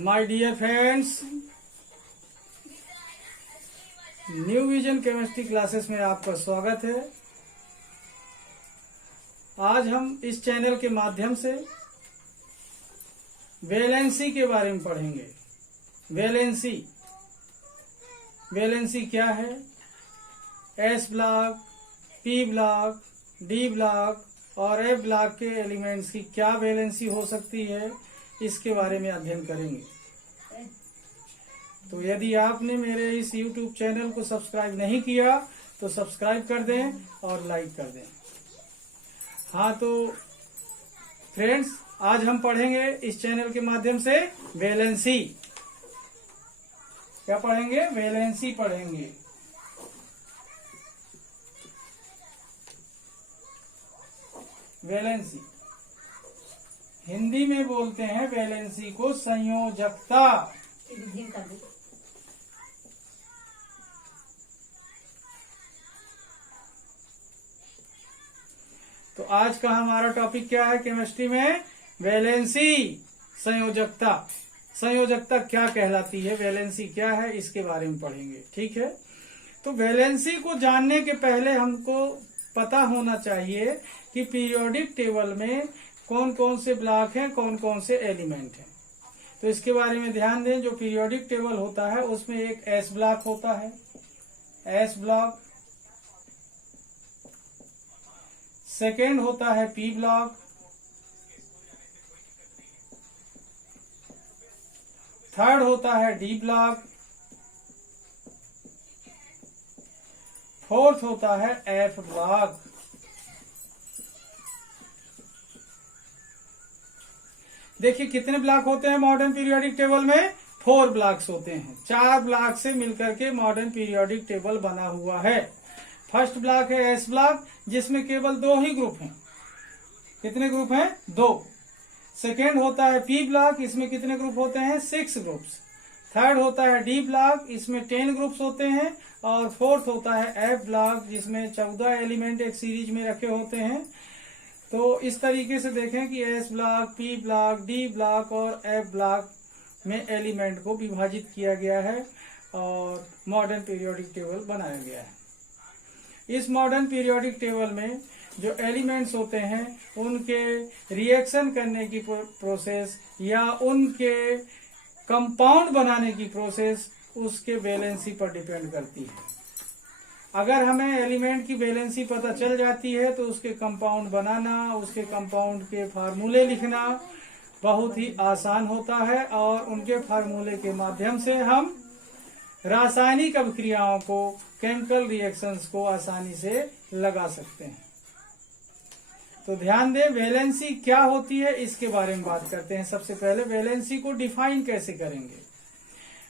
My dear friends, New Vision chemistry classes में आपका स्वागत है। आज हम इस चैनल के माध्यम से वैलेंसी के बारे में पढ़ेंगे। वैलेंसी क्या है, S block, P block, D block और एफ ब्लॉक के एलिमेंट्स की क्या वैलेंसी हो सकती है, इसके बारे में अध्ययन करेंगे। तो यदि आपने मेरे इस YouTube चैनल को सब्सक्राइब नहीं किया तो सब्सक्राइब कर दें और लाइक कर दें। हाँ, तो फ्रेंड्स, आज हम पढ़ेंगे इस चैनल के माध्यम से वैलेंसी। क्या पढ़ेंगे? वैलेंसी पढ़ेंगे। वैलेंसी हिंदी में बोलते हैं वैलेंसी को संयोजकता। तो आज का हमारा टॉपिक क्या है केमिस्ट्री में? वैलेंसी, संयोजकता। संयोजकता क्या कहलाती है, वैलेंसी क्या है, इसके बारे में पढ़ेंगे। ठीक है। तो वैलेंसी को जानने के पहले हमको पता होना चाहिए कि पीरियोडिक टेबल में कौन कौन से ब्लॉक हैं, कौन कौन से एलिमेंट हैं। तो इसके बारे में ध्यान दें। जो पीरियोडिक टेबल होता है उसमें एक एस ब्लॉक होता है, एस ब्लॉक। सेकेंड होता है पी ब्लॉक। थर्ड होता है डी ब्लॉक। फोर्थ होता है एफ ब्लॉक। देखिए कितने ब्लॉक होते हैं मॉडर्न पीरियोडिक टेबल में? 4 ब्लॉक्स होते हैं। 4 ब्लॉक से मिलकर के मॉडर्न पीरियोडिक टेबल बना हुआ है। फर्स्ट ब्लॉक है एस ब्लॉक, जिसमें केवल 2 ही ग्रुप हैं। कितने ग्रुप हैं? 2। सेकेंड होता है पी ब्लॉक, इसमें कितने ग्रुप होते हैं? 6 ग्रुप्स। थर्ड होता है डी ब्लॉक, इसमें 10 ग्रुप्स होते हैं। और फोर्थ होता है एफ ब्लॉक, जिसमें 14 एलिमेंट एक सीरीज में रखे होते हैं। तो इस तरीके से देखें कि S block, P block, D block और एफ ब्लॉक में एलिमेंट को विभाजित किया गया है और मॉडर्न पीरियोडिक टेबल बनाया गया है। इस मॉडर्न पीरियोडिक टेबल में जो एलिमेंट्स होते हैं उनके रिएक्शन करने की प्रोसेस या उनके कंपाउंड बनाने की प्रोसेस उसके वैलेंसी पर डिपेंड करती है। अगर हमें एलिमेंट की वैलेंसी पता चल जाती है तो उसके कंपाउंड बनाना, उसके कंपाउंड के फार्मूले लिखना बहुत ही आसान होता है और उनके फार्मूले के माध्यम से हम रासायनिक अभिक्रियाओं को, केमिकल रिएक्शंस को आसानी से लगा सकते हैं। तो ध्यान दें, वैलेंसी क्या होती है इसके बारे में बात करते हैं। सबसे पहले वैलेंसी को डिफाइन कैसे करेंगे,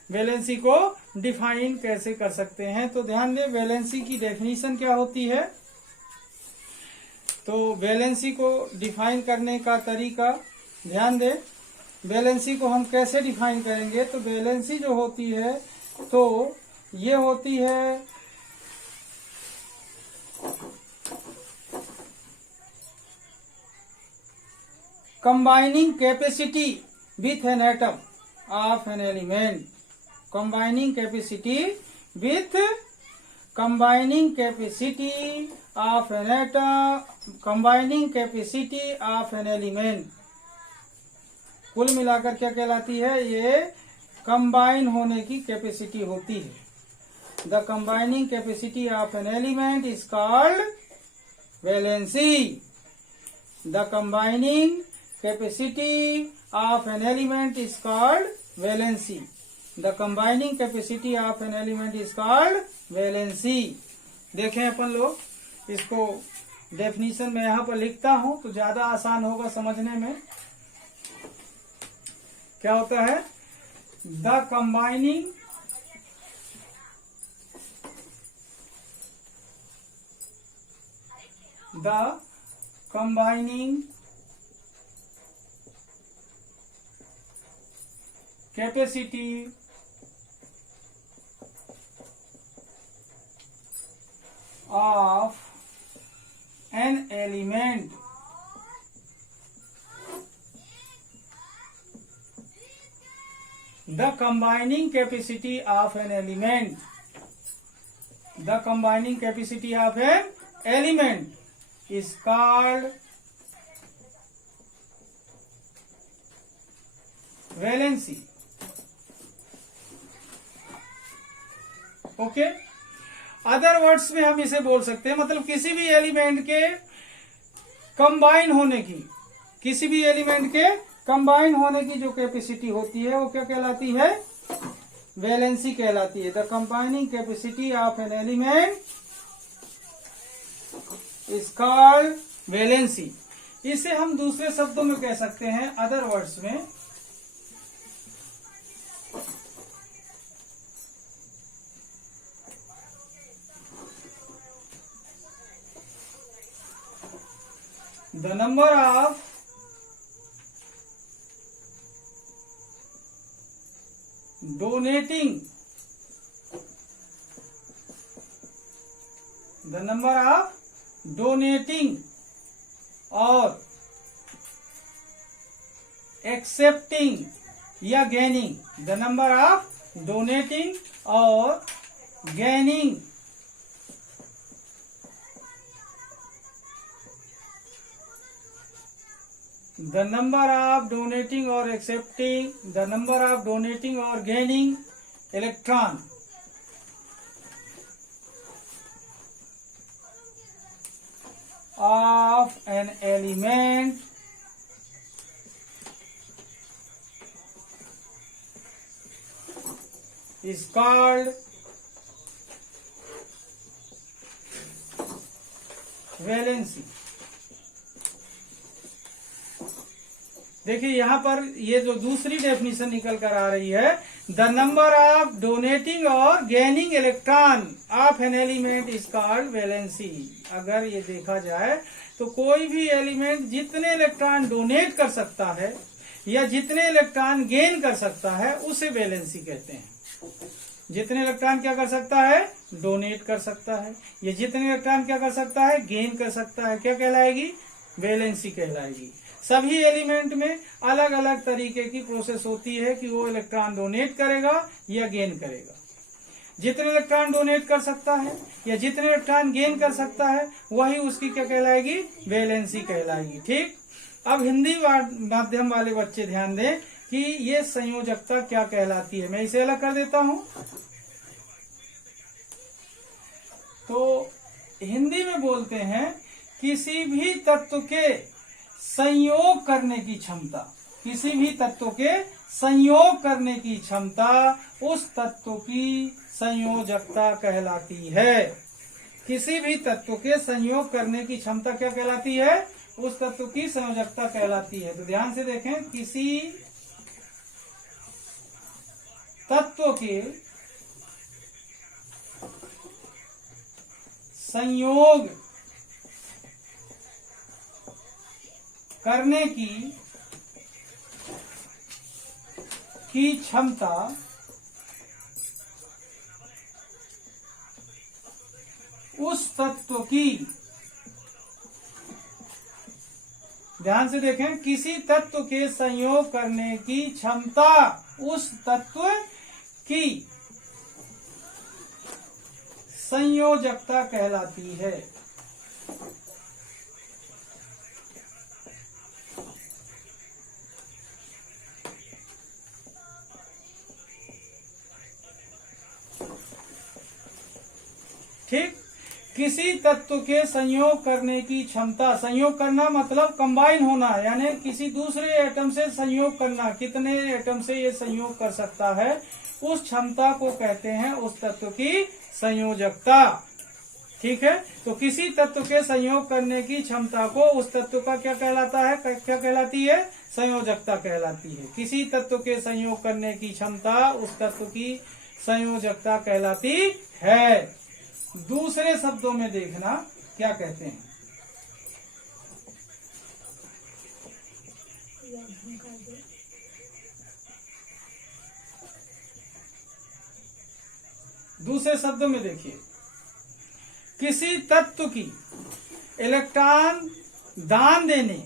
वैलेंसी को डिफाइन कैसे कर सकते हैं। तो ध्यान दें, वैलेंसी की डेफिनेशन क्या होती है। तो वैलेंसी को डिफाइन करने का तरीका ध्यान दें। वैलेंसी को हम कैसे डिफाइन करेंगे? तो वैलेंसी जो होती है तो ये होती है combining capacity with an atom of an element, combining capacity of an atom, combining capacity of an element। कुल मिलाकर क्या कहलाती है? ये कंबाइन होने की कैपेसिटी होती है। The combining capacity of an element is called valency. The combining capacity of an element is called valency. The combining capacity of an element is called valency। देखें अपन लोग इसको डेफिनेशन में यहाँ पर लिखता हूं तो ज्यादा आसान होगा समझने में। क्या होता है? The combining capacity of an element the combining capacity of an element, the combining capacity of an element is called valency. Okay, other words में हम इसे बोल सकते हैं, मतलब किसी भी एलिमेंट के कंबाइन होने की, किसी भी एलिमेंट के कंबाइन होने की जो कैपेसिटी होती है वो क्या कहलाती है? वैलेंसी कहलाती है। The combining capacity of an element is called valency. इसे हम दूसरे शब्दों में कह सकते हैं, अदर वर्ड्स में, the number of donating, the number of donating or accepting या gaining, the number of donating or gaining the number of donating or accepting, the number of donating or gaining electron of an element is called valency. देखिए यहां पर ये जो दूसरी definition निकल कर आ रही है, द नंबर ऑफ डोनेटिंग और gaining electron of an element is called valency. अगर ये देखा जाए तो कोई भी एलिमेंट जितने इलेक्ट्रॉन डोनेट कर सकता है या जितने इलेक्ट्रॉन गेन कर सकता है उसे वैलेंसी कहते हैं। जितने इलेक्ट्रॉन क्या कर सकता है? डोनेट कर सकता है, या जितने इलेक्ट्रॉन क्या कर सकता है? गेन कर सकता है, क्या कहलाएगी? वैलेंसी कहलाएगी। सभी एलिमेंट में अलग अलग तरीके की प्रोसेस होती है कि वो इलेक्ट्रॉन डोनेट करेगा या गेन करेगा। जितने इलेक्ट्रॉन डोनेट कर सकता है या जितने इलेक्ट्रॉन गेन कर सकता है वही उसकी क्या कहलाएगी? वैलेंसी कहलाएगी। ठीक, अब हिंदी माध्यम वाले बच्चे ध्यान दें कि ये संयोजकता क्या कहलाती है। मैं इसे अलग कर देता हूं। तो हिंदी में बोलते हैं किसी भी तत्व के संयोग करने की क्षमता, किसी भी तत्व के संयोग करने की क्षमता उस तत्व की संयोजकता कहलाती है। किसी भी तत्व के संयोग करने की क्षमता क्या कहलाती है? उस तत्व की संयोजकता कहलाती है। तो ध्यान से देखें, किसी तत्व के संयोग करने की क्षमता उस तत्व की, ध्यान से देखें, किसी तत्व के संयोग करने की क्षमता उस तत्व की संयोजकता कहलाती है। ठीक, किसी तत्व के संयोग करने की क्षमता, संयोग करना मतलब कंबाइन होना, यानी किसी दूसरे एटम से संयोग करना, कितने एटम से ये संयोग कर सकता है, उस क्षमता को कहते हैं उस तत्व की संयोजकता। ठीक है, तो किसी तत्व के संयोग करने की क्षमता को उस तत्व का क्या कहलाता है? क्या कहलाती है? संयोजकता कहलाती है। किसी तत्व के संयोग करने की क्षमता उस तत्व की संयोजकता कहलाती है। दूसरे शब्दों में देखना क्या कहते हैं। दूसरे शब्दों में देखिए, किसी तत्व की इलेक्ट्रॉन दान देने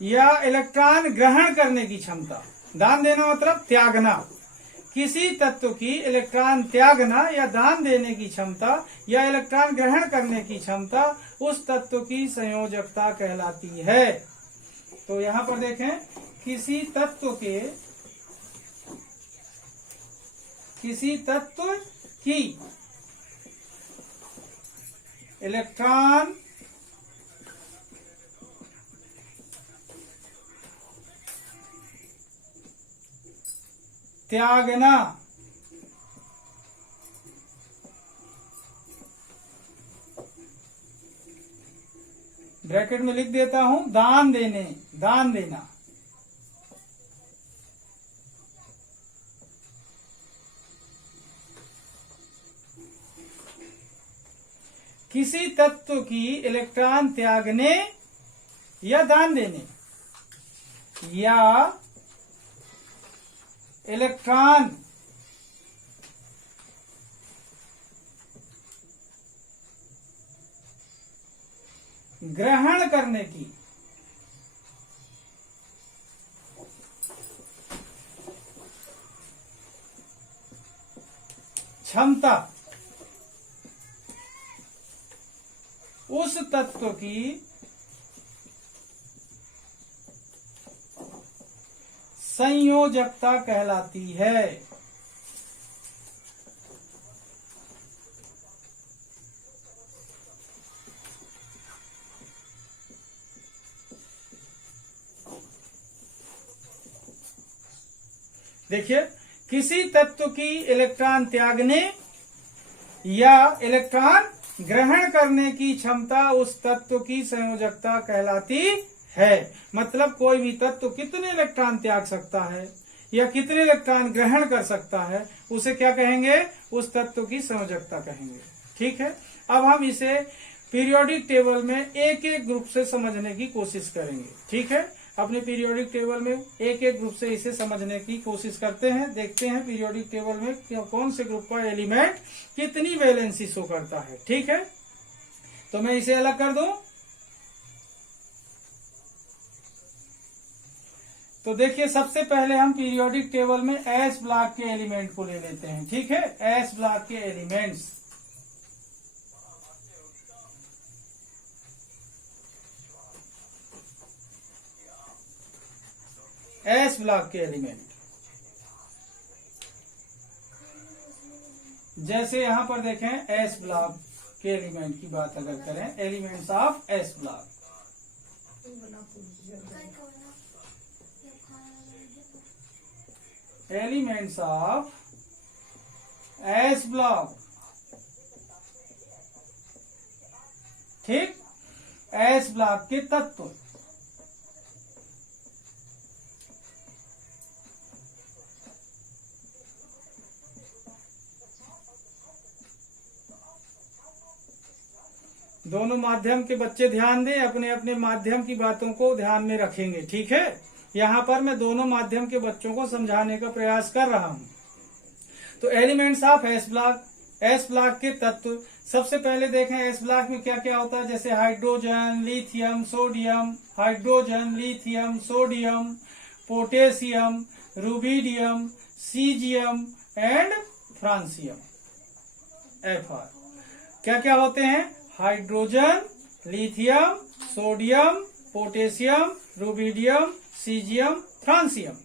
या इलेक्ट्रॉन ग्रहण करने की क्षमता, दान देना मतलब त्यागना, किसी तत्व की इलेक्ट्रॉन त्यागना या दान देने की क्षमता या इलेक्ट्रॉन ग्रहण करने की क्षमता उस तत्व की संयोजकता कहलाती है। तो यहाँ पर देखें, किसी तत्व की इलेक्ट्रॉन त्यागना ब्रैकेट में लिख देता हूं, दान देना किसी तत्व की इलेक्ट्रॉन त्यागने या दान देने या इलेक्ट्रॉन ग्रहण करने की क्षमता उस तत्व की संयोजकता कहलाती है। देखिए, किसी तत्व की इलेक्ट्रॉन त्यागने या इलेक्ट्रॉन ग्रहण करने की क्षमता उस तत्व की संयोजकता कहलाती है। मतलब कोई भी तत्व कितने इलेक्ट्रॉन त्याग सकता है या कितने इलेक्ट्रॉन ग्रहण कर सकता है, उसे क्या कहेंगे? उस तत्व की संयोजकता कहेंगे। ठीक है, अब हम इसे पीरियोडिक टेबल में एक एक ग्रुप से समझने की कोशिश करेंगे। ठीक है, अपने पीरियोडिक टेबल में एक एक ग्रुप से इसे समझने की कोशिश करते हैं। देखते हैं पीरियोडिक टेबल में कौन से ग्रुप का एलिमेंट कितनी वैलेंसी शो करता है। ठीक है, तो मैं इसे अलग कर दूं। तो देखिए, सबसे पहले हम पीरियोडिक टेबल में एस ब्लॉक के एलिमेंट को ले लेते हैं। ठीक है, एस ब्लॉक के एलिमेंट्स, एस ब्लॉक के एलिमेंट, जैसे यहां पर देखें एस ब्लॉक के एलिमेंट की बात अगर करें, elements of S block, elements of S block. ठीक, एस ब्लॉक के तत्व, दोनों माध्यम के बच्चे ध्यान दें, अपने अपने माध्यम की बातों को ध्यान में रखेंगे। ठीक है, यहाँ पर मैं दोनों माध्यम के बच्चों को समझाने का प्रयास कर रहा हूँ। तो elements of S block, S block के तत्व, सबसे पहले देखें एस ब्लॉक में क्या क्या होता है। जैसे hydrogen, lithium, sodium, hydrogen, lithium, sodium, potassium, rubidium, caesium and francium, Fr। क्या क्या होते हैं? Hydrogen, lithium, sodium, potassium, rubidium, caesium, francium.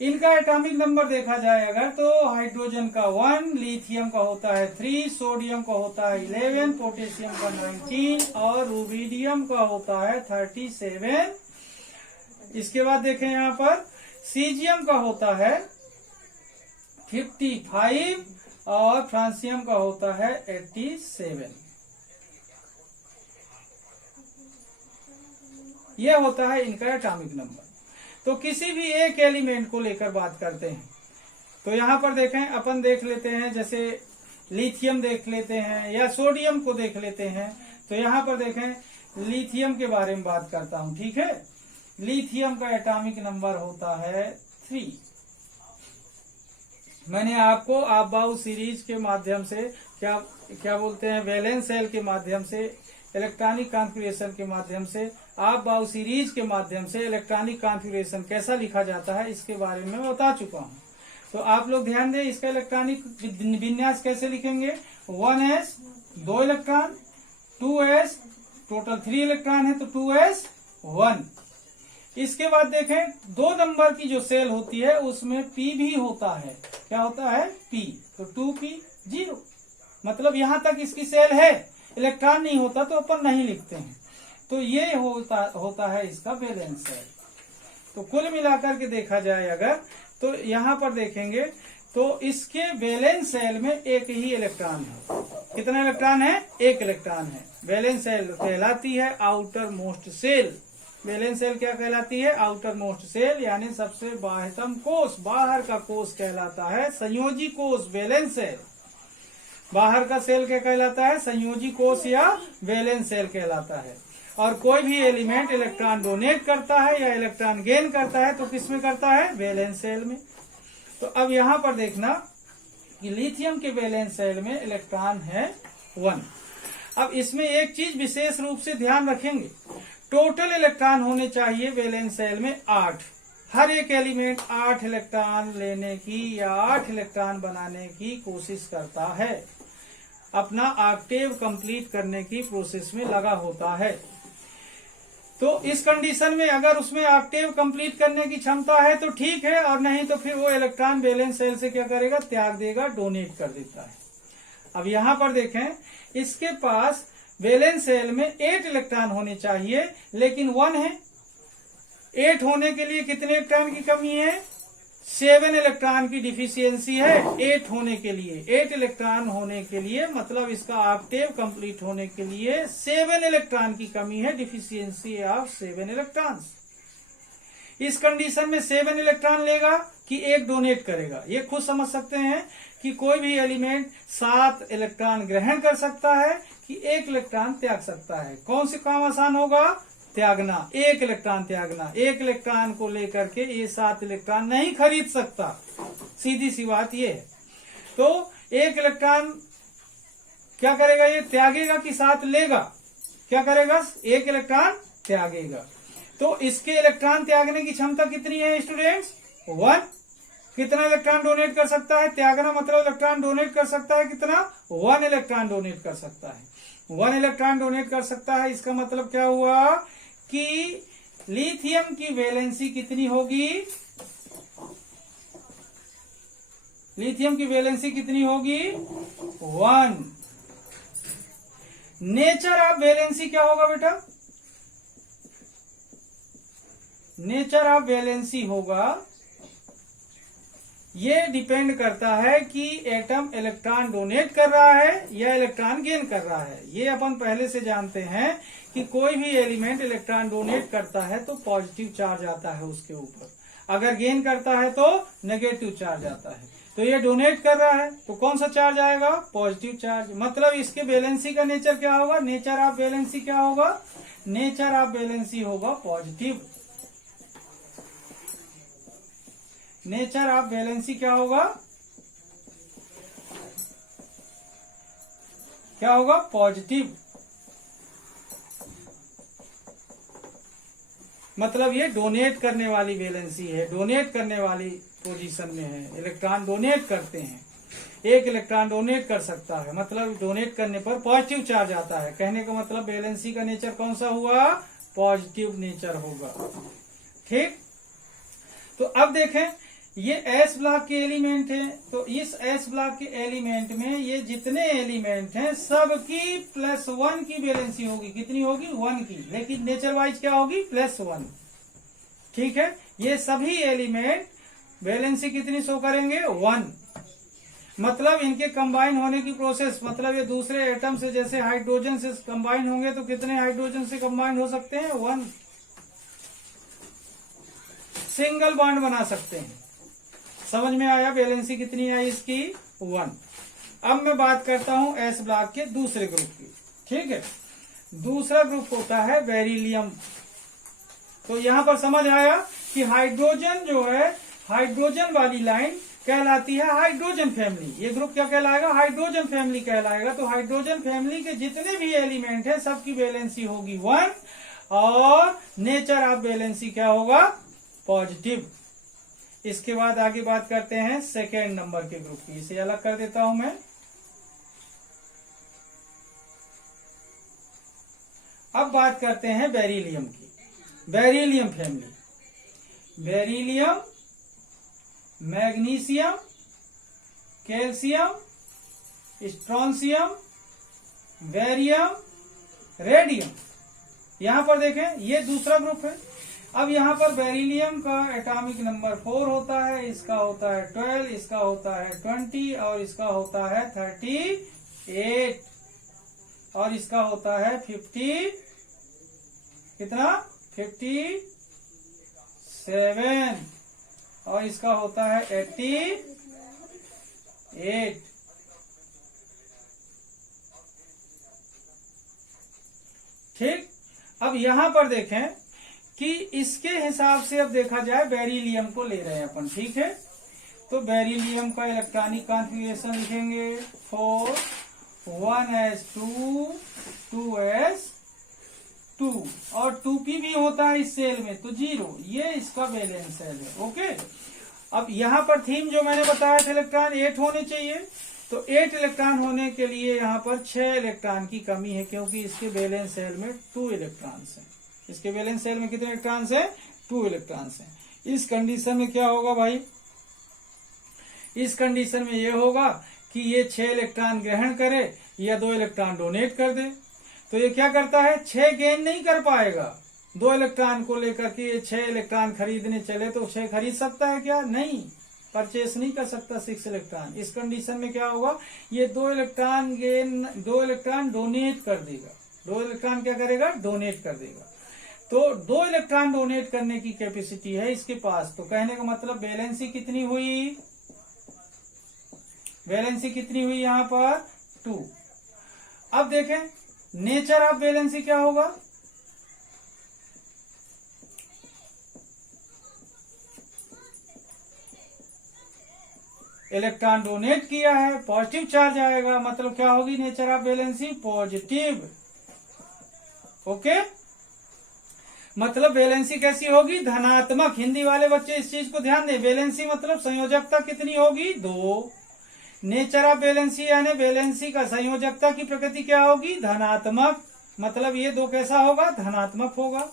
इनका एटॉमिक नंबर देखा जाए अगर, तो हाइड्रोजन का 1, लिथियम का होता है 3, सोडियम का होता है 11, पोटेशियम का 19 और रुबिडियम का होता है 37। इसके बाद देखें यहाँ पर सीजियम का होता है 55 और फ्रांसियम का होता है 87। यह होता है इनका एटॉमिक नंबर। तो किसी भी एक एलिमेंट को लेकर बात करते हैं, तो यहाँ पर देखें, अपन देख लेते हैं, जैसे लिथियम देख लेते हैं या सोडियम को देख लेते हैं। तो यहाँ पर देखें, लिथियम के बारे में बात करता हूं। ठीक है, लिथियम का एटॉमिक नंबर होता है 3। मैंने आपको आपबाउ सीरीज के माध्यम से क्या बोलते हैं, वैलेंस सेल के माध्यम से, इलेक्ट्रॉनिक कॉन्फ़िगरेशन के माध्यम से, आपबाउ सीरीज के माध्यम से इलेक्ट्रॉनिक कॉन्फ़िगरेशन कैसा लिखा जाता है इसके बारे में बता चुका हूं। तो आप लोग ध्यान दें, इसका इलेक्ट्रॉनिक विन्यास कैसे लिखेंगे। 1s 2 electron, 2s total 3 electron है तो 2s 1। इसके बाद देखें 2 नंबर की जो सेल होती है उसमें p भी होता है। क्या होता है, p, तो 2p 0। मतलब यहां तक इसकी सेल है, इलेक्ट्रॉन नहीं होता तो अपन नहीं लिखते हैं। तो ये होता है इसका वैलेंस सेल। तो कुल मिलाकर के देखा जाए अगर, तो यहाँ पर देखेंगे तो इसके वैलेंस सेल में एक ही इलेक्ट्रॉन है। कितना इलेक्ट्रॉन है, 1 इलेक्ट्रॉन है। वैलेंस सेल कहलाती है outermost shell. Valence shell क्या कहलाती है, आउटर मोस्ट सेल, यानी सबसे बाह्यतम कोष, बाहर का कोष कहलाता है संयोजी कोष, वैलेंस सेल। बाहर का सेल क्या कहलाता है, संयोजी कोष या वैलेंस सेल कहलाता है। और कोई भी एलिमेंट इलेक्ट्रॉन डोनेट करता है या इलेक्ट्रॉन गेन करता है तो किस में करता है, वैलेंस सेल में। तो अब यहां पर देखना कि लिथियम के वैलेंस सेल में इलेक्ट्रॉन है 1। अब इसमें एक चीज विशेष रूप से ध्यान रखेंगे, टोटल इलेक्ट्रॉन होने चाहिए वैलेंस सेल में 8। हर एक एलिमेंट 8 इलेक्ट्रॉन लेने की या 8 इलेक्ट्रॉन बनाने की कोशिश करता है, अपना ऑक्टेव कंप्लीट करने की प्रोसेस में लगा होता है। तो इस कंडीशन में अगर उसमें ऑक्टेव कंप्लीट करने की क्षमता है तो ठीक है, और नहीं तो फिर वो इलेक्ट्रॉन वैलेंस सेल से क्या करेगा, त्याग देगा, डोनेट कर देता है। अब यहां पर देखें, इसके पास वैलेंस सेल में 8 इलेक्ट्रॉन होने चाहिए लेकिन 1 है। 8 होने के लिए कितने इलेक्ट्रॉन की कमी है, 7 इलेक्ट्रॉन की डिफिशियंसी है 8 होने के लिए। 8 इलेक्ट्रॉन होने के लिए मतलब इसका ऑक्टेव कंप्लीट होने के लिए 7 इलेक्ट्रॉन की कमी है, डिफिशियंसी ऑफ 7 इलेक्ट्रॉन्स। इस कंडीशन में 7 इलेक्ट्रॉन लेगा कि 1 डोनेट करेगा। ये खुद समझ सकते हैं कि कोई भी एलिमेंट 7 इलेक्ट्रॉन ग्रहण कर सकता है कि 1 इलेक्ट्रॉन त्याग सकता है। कौन से काम आसान होगा, त्यागना, 1 इलेक्ट्रॉन त्यागना। 1 इलेक्ट्रॉन को लेकर के ये 7 इलेक्ट्रॉन नहीं खरीद सकता, सीधी सी बात ये है। तो 1 इलेक्ट्रॉन क्या करेगा, ये त्यागेगा कि 7 लेगा, क्या करेगा, 1 इलेक्ट्रॉन त्यागेगा। तो इसके इलेक्ट्रॉन त्यागने की क्षमता कितनी है स्टूडेंट्स, 1। कितना इलेक्ट्रॉन डोनेट कर सकता है, त्यागना मतलब इलेक्ट्रॉन डोनेट कर सकता है कितना, 1 इलेक्ट्रॉन डोनेट कर सकता है। 1 इलेक्ट्रॉन डोनेट कर सकता है, इसका मतलब क्या हुआ कि लिथियम की वैलेंसी कितनी होगी, लिथियम की वैलेंसी कितनी होगी, 1। नेचर ऑफ वैलेंसी क्या होगा बेटा, नेचर ऑफ वैलेंसी होगा, ये डिपेंड करता है कि एटम इलेक्ट्रॉन डोनेट कर रहा है या इलेक्ट्रॉन गेन कर रहा है। ये अपन पहले से जानते हैं कि कोई भी एलिमेंट इलेक्ट्रॉन डोनेट करता है तो पॉजिटिव चार्ज आता है उसके ऊपर, अगर गेन करता है तो नेगेटिव चार्ज आता है। तो ये डोनेट कर रहा है तो कौन सा चार्ज आएगा, पॉजिटिव चार्ज। मतलब इसके वैलेंसी का नेचर क्या होगा, नेचर ऑफ वैलेंसी क्या होगा, नेचर ऑफ वैलेंसी होगा पॉजिटिव। नेचर ऑफ वैलेंसी क्या होगा, क्या होगा, पॉजिटिव। मतलब ये डोनेट करने वाली वैलेंसी है, डोनेट करने वाली पोजीशन में है, इलेक्ट्रॉन डोनेट करते हैं। 1 इलेक्ट्रॉन डोनेट कर सकता है, मतलब डोनेट करने पर पॉजिटिव चार्ज आता है। कहने का मतलब वैलेंसी का नेचर कौन सा हुआ, पॉजिटिव नेचर होगा। ठीक, तो अब देखें ये एस ब्लॉक के एलिमेंट हैं, तो इस एस ब्लॉक के एलिमेंट में ये जितने एलिमेंट हैं सबकी +1 की वैलेंसी होगी। कितनी होगी, 1 की, लेकिन नेचर वाइज क्या होगी, +1। ठीक है, ये सभी एलिमेंट वैलेंसी कितनी शो करेंगे, 1। मतलब इनके कंबाइन होने की प्रोसेस, मतलब ये दूसरे एटम से जैसे हाइड्रोजन से कंबाइन होंगे तो कितने हाइड्रोजन से कंबाइन हो सकते हैं, 1। सिंगल बॉन्ड बना सकते हैं। समझ में आया, वैलेंसी कितनी आई इसकी, 1। अब मैं बात करता हूं एस ब्लॉक के दूसरे ग्रुप की। ठीक है, दूसरा ग्रुप होता है बेरिलियम। तो यहां पर समझ आया कि हाइड्रोजन जो है, हाइड्रोजन वाली लाइन कहलाती है हाइड्रोजन फैमिली। ये ग्रुप क्या कहलाएगा, हाइड्रोजन फैमिली कहलाएगा। तो हाइड्रोजन फैमिली के जितने भी एलिमेंट है सबकी वैलेंसी होगी 1 और नेचर ऑफ वैलेंसी क्या होगा, पॉजिटिव। इसके बाद आगे बात करते हैं सेकेंड नंबर के ग्रुप की। इसे अलग कर देता हूं मैं। अब बात करते हैं बेरिलियम की। Beryllium family, beryllium, magnesium, calcium, strontium, barium, radium. यहां पर देखें ये दूसरा ग्रुप है। अब यहां पर बेरिलियम का एटॉमिक नंबर 4 होता है, इसका होता है 12, इसका होता है 20 और इसका होता है 38 और इसका होता है 50 कितना 57 और इसका होता है 88। ठीक। अब यहां पर देखें कि इसके हिसाब से अब देखा जाए बेरिलियम को ले रहे हैं अपन, ठीक है। तो बेरिलियम का इलेक्ट्रॉनिक कॉन्फ़िगरेशन लिखेंगे 4 1s2 2s2 और 2p भी होता है इस सेल में तो 0, ये इसका वैलेंस सेल है। ओके। अब यहां पर थीम जो मैंने बताया था इलेक्ट्रॉन 8 होने चाहिए, तो 8 इलेक्ट्रॉन होने के लिए यहाँ पर 6 इलेक्ट्रॉन की कमी है, क्योंकि इसके वैलेंस सेल में 2 इलेक्ट्रॉन्स हैं। इसके वैलेंस सेल में कितने इलेक्ट्रॉन्स हैं? 2 इलेक्ट्रॉन्स हैं। इस कंडीशन में क्या होगा भाई? इस कंडीशन में ये होगा कि ये 6 इलेक्ट्रॉन ग्रहण करे या 2 इलेक्ट्रॉन डोनेट कर दे। तो ये क्या करता है? 6 गेन नहीं कर पाएगा। 2 इलेक्ट्रॉन को लेकर के ये 6 इलेक्ट्रॉन खरीदने चले तो 6 खरीद सकता है क्या? नहीं, परचेस नहीं कर सकता 6 इलेक्ट्रॉन। इस कंडीशन में क्या होगा? ये 2 इलेक्ट्रॉन गेन, 2 इलेक्ट्रॉन डोनेट कर देगा। 2 इलेक्ट्रॉन क्या करेगा? डोनेट कर देगा। तो 2 इलेक्ट्रॉन डोनेट करने की कैपेसिटी है इसके पास। तो कहने का मतलब वैलेंसी कितनी हुई? वैलेंसी कितनी हुई यहाँ पर? 2। अब देखें नेचर ऑफ वैलेंसी क्या होगा? इलेक्ट्रॉन डोनेट किया है, पॉजिटिव चार्ज आएगा, मतलब क्या होगी nature of valency? Positive. Okay. मतलब वैलेंसी कैसी होगी? धनात्मक। हिंदी वाले बच्चे इस चीज को ध्यान दें। वैलेंसी मतलब संयोजकता कितनी होगी? 2। नेचर ऑफ वैलेंसी यानी वैलेंसी का संयोजकता की प्रकृति क्या होगी? धनात्मक। मतलब ये 2 कैसा होगा? धनात्मक होगा।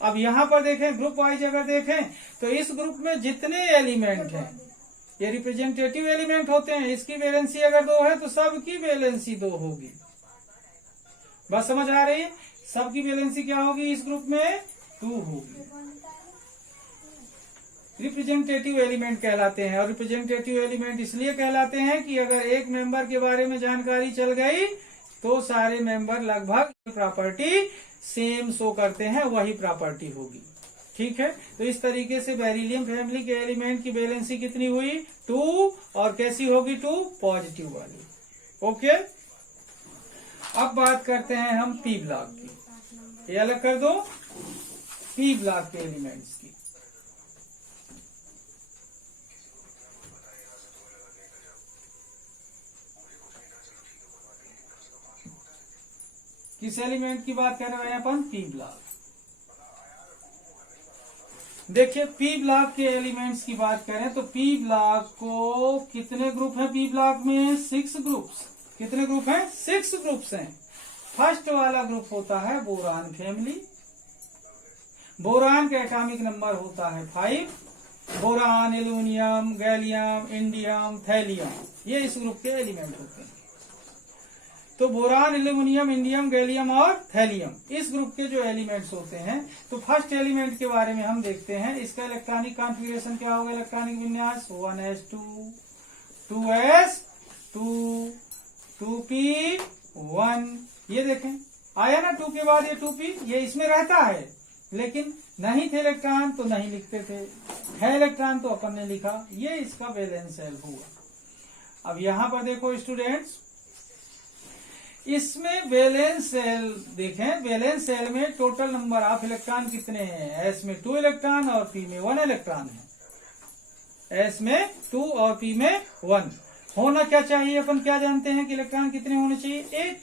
अब यहाँ पर देखें ग्रुप वाइज अगर देखें तो इस ग्रुप में जितने एलिमेंट हैं ये रिप्रेजेंटेटिव एलिमेंट होते हैं। इसकी वैलेंसी अगर 2 है तो सबकी वैलेंसी 2 होगी। बस समझ आ रही है? सबकी वैलेंसी क्या होगी इस ग्रुप में? 2 होगी। रिप्रेजेंटेटिव एलिमेंट कहलाते हैं। और रिप्रेजेंटेटिव एलिमेंट इसलिए कहलाते हैं कि अगर एक मेंबर के बारे में जानकारी चल गई तो सारे मेंबर लगभग प्रॉपर्टी सेम शो करते हैं, वही प्रॉपर्टी होगी। ठीक है। तो इस तरीके से बेरिलियम फैमिली के एलिमेंट की वैलेंसी कितनी हुई? 2। और कैसी होगी? 2 पॉजिटिव वाली। ओके। अब बात करते हैं हम पी ब्लॉक की। ये अलग कर दो, पी ब्लॉक के एलिमेंट्स की। किस एलिमेंट की बात कर रहे हैं अपन? P block. देखिए पी ब्लॉक के एलिमेंट्स की बात करें तो पी ब्लॉक को कितने ग्रुप हैं? पी ब्लॉक में 6 ग्रुप्स। कितने ग्रुप हैं? 6 ग्रुप्स हैं। फर्स्ट वाला ग्रुप होता है बोरान फैमिली। बोरान का एटॉमिक नंबर होता है 5। Boron, aluminium, gallium, indium, thallium, ये इस ग्रुप के एलिमेंट होते हैं। तो बोरान, एल्यूमिनियम, इंडियम, गैलियम और थैलियम इस ग्रुप के जो एलिमेंट्स होते हैं। तो फर्स्ट एलिमेंट के बारे में हम देखते हैं। इसका इलेक्ट्रॉनिक कॉन्फ़िगरेशन क्या होगा? इलेक्ट्रॉनिक विन्यास 1s2 2s2 2p1। ये देखें आया ना 2 के बाद ये 2p, ये इसमें रहता है लेकिन नहीं थे इलेक्ट्रॉन तो नहीं लिखते थे, है इलेक्ट्रॉन तो अपन ने लिखा। ये इसका वैलेंस सेल हुआ। अब यहां पर देखो स्टूडेंट्स, इसमें वैलेंस सेल देखें। वैलेंस सेल में टोटल नंबर ऑफ इलेक्ट्रॉन कितने हैं? एस में 2 इलेक्ट्रॉन और पी में 1 इलेक्ट्रॉन है। एस में 2 और पी में 1। होना क्या चाहिए? अपन क्या जानते हैं कि इलेक्ट्रॉन कितने होने चाहिए? 8।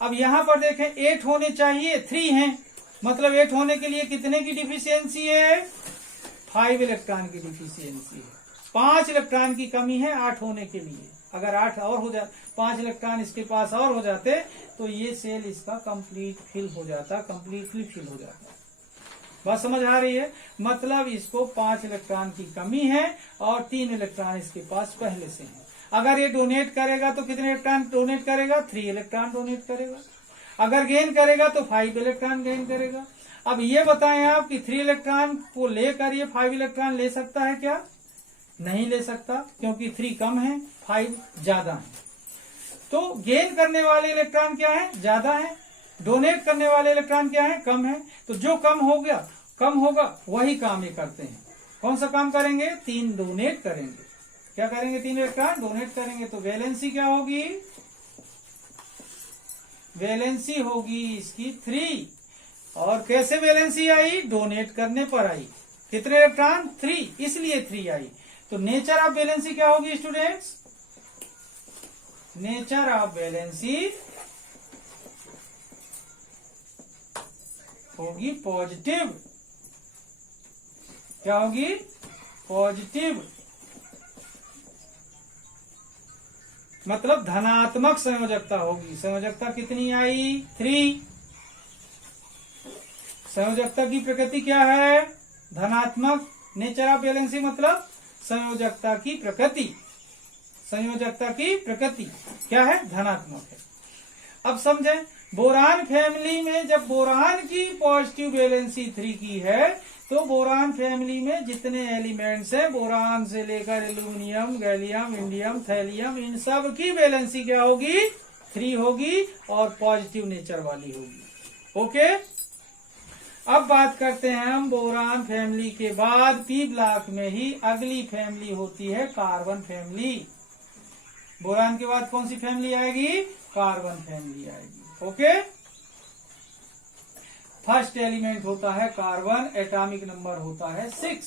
अब यहां पर देखें 8 होने चाहिए, 3 हैं। मतलब 8 होने के लिए कितने की डिफिशियंसी है? 5 इलेक्ट्रॉन की डिफिशियंसी है। 5 इलेक्ट्रॉन की कमी है 8 होने के लिए। अगर 8 और हो जाते, 5 इलेक्ट्रॉन इसके पास और हो जाते तो ये सेल इसका कंप्लीट फिल हो जाता, कंप्लीटली फिल हो जाता। बात समझ आ रही है? मतलब इसको 5 इलेक्ट्रॉन की कमी है और 3 इलेक्ट्रॉन इसके पास पहले से है। अगर ये डोनेट करेगा तो कितने इलेक्ट्रॉन डोनेट करेगा? 3 इलेक्ट्रॉन डोनेट करेगा। अगर गेन करेगा तो 5 इलेक्ट्रॉन गेन करेगा। अब ये बताएं आप कि 3 इलेक्ट्रॉन को लेकर ये 5 इलेक्ट्रॉन ले सकता है क्या? नहीं ले सकता, क्योंकि 3 कम है, 5 ज्यादा है। तो गेन करने वाले इलेक्ट्रॉन क्या है? ज्यादा है। डोनेट करने वाले इलेक्ट्रॉन क्या है? कम है। तो जो कम होगा वही काम ये करते हैं। कौन सा काम करेंगे? 3 डोनेट करेंगे। क्या करेंगे? 3 इलेक्ट्रॉन डोनेट करेंगे। तो वैलेंसी क्या होगी? वैलेंसी होगी इसकी 3। और कैसे वैलेंसी आई? डोनेट करने पर आई। कितने इलेक्ट्रॉन? 3, इसलिए 3 आई। तो नेचर ऑफ वैलेंसी क्या होगी स्टूडेंट्स? नेचर ऑफ वैलेंसी होगी पॉजिटिव। क्या होगी? पॉजिटिव, मतलब धनात्मक संयोजकता होगी। संयोजकता कितनी आई? 3। संयोजकता की प्रकृति क्या है? धनात्मक। नेचर ऑफ वैलेंसी मतलब संयोजकता की प्रकृति। संयोजकता की प्रकृति क्या है? धनात्मक है। अब समझें, बोरान फैमिली में जब बोरान की पॉजिटिव वैलेंसी 3 की है तो बोरान फैमिली में जितने एलिमेंट्स है, बोरान से लेकर एल्यूमिनियम, गैलियम, इंडियम, थैलियम, इन सब की वैलेंसी क्या होगी? 3 होगी और पॉजिटिव नेचर वाली होगी। ओके। अब बात करते हैं हम बोरान फैमिली के बाद पी ब्लॉक में ही अगली फैमिली होती है कार्बन फैमिली। बोरान के बाद कौन सी फैमिली आएगी? कार्बन फैमिली आएगी। ओके। फर्स्ट एलिमेंट होता है कार्बन, एटॉमिक नंबर होता है 6।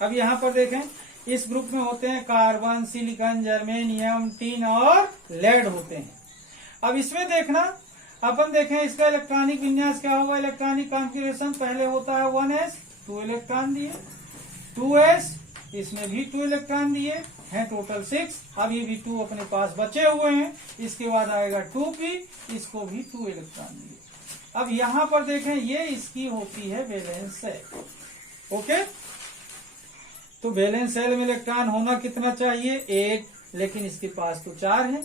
अब यहाँ पर देखें, इस ग्रुप में होते हैं कार्बन, सिलिकॉन, जर्मेनियम, टिन और लेड होते हैं। अब इसमें देखना, अपन देखें इसका इलेक्ट्रॉनिक विन्यास क्या होगा? इलेक्ट्रॉनिक कॉन्फ़िगरेशन पहले होता है 1s, 2 इलेक्ट्रॉन दिए, 2s, इसमें भी 2 इलेक्ट्रॉन दिए हैं, टोटल 6। अब ये भी 2 अपने पास बचे हुए हैं। इसके बाद आएगा 2p, इसको भी 2 इलेक्ट्रॉन दिए। अब यहां पर देखें, ये इसकी होती है वैलेंस सेल। ओके। तो वैलेंस सेल में इलेक्ट्रॉन होना कितना चाहिए? 8, लेकिन इसके पास तो 4 है।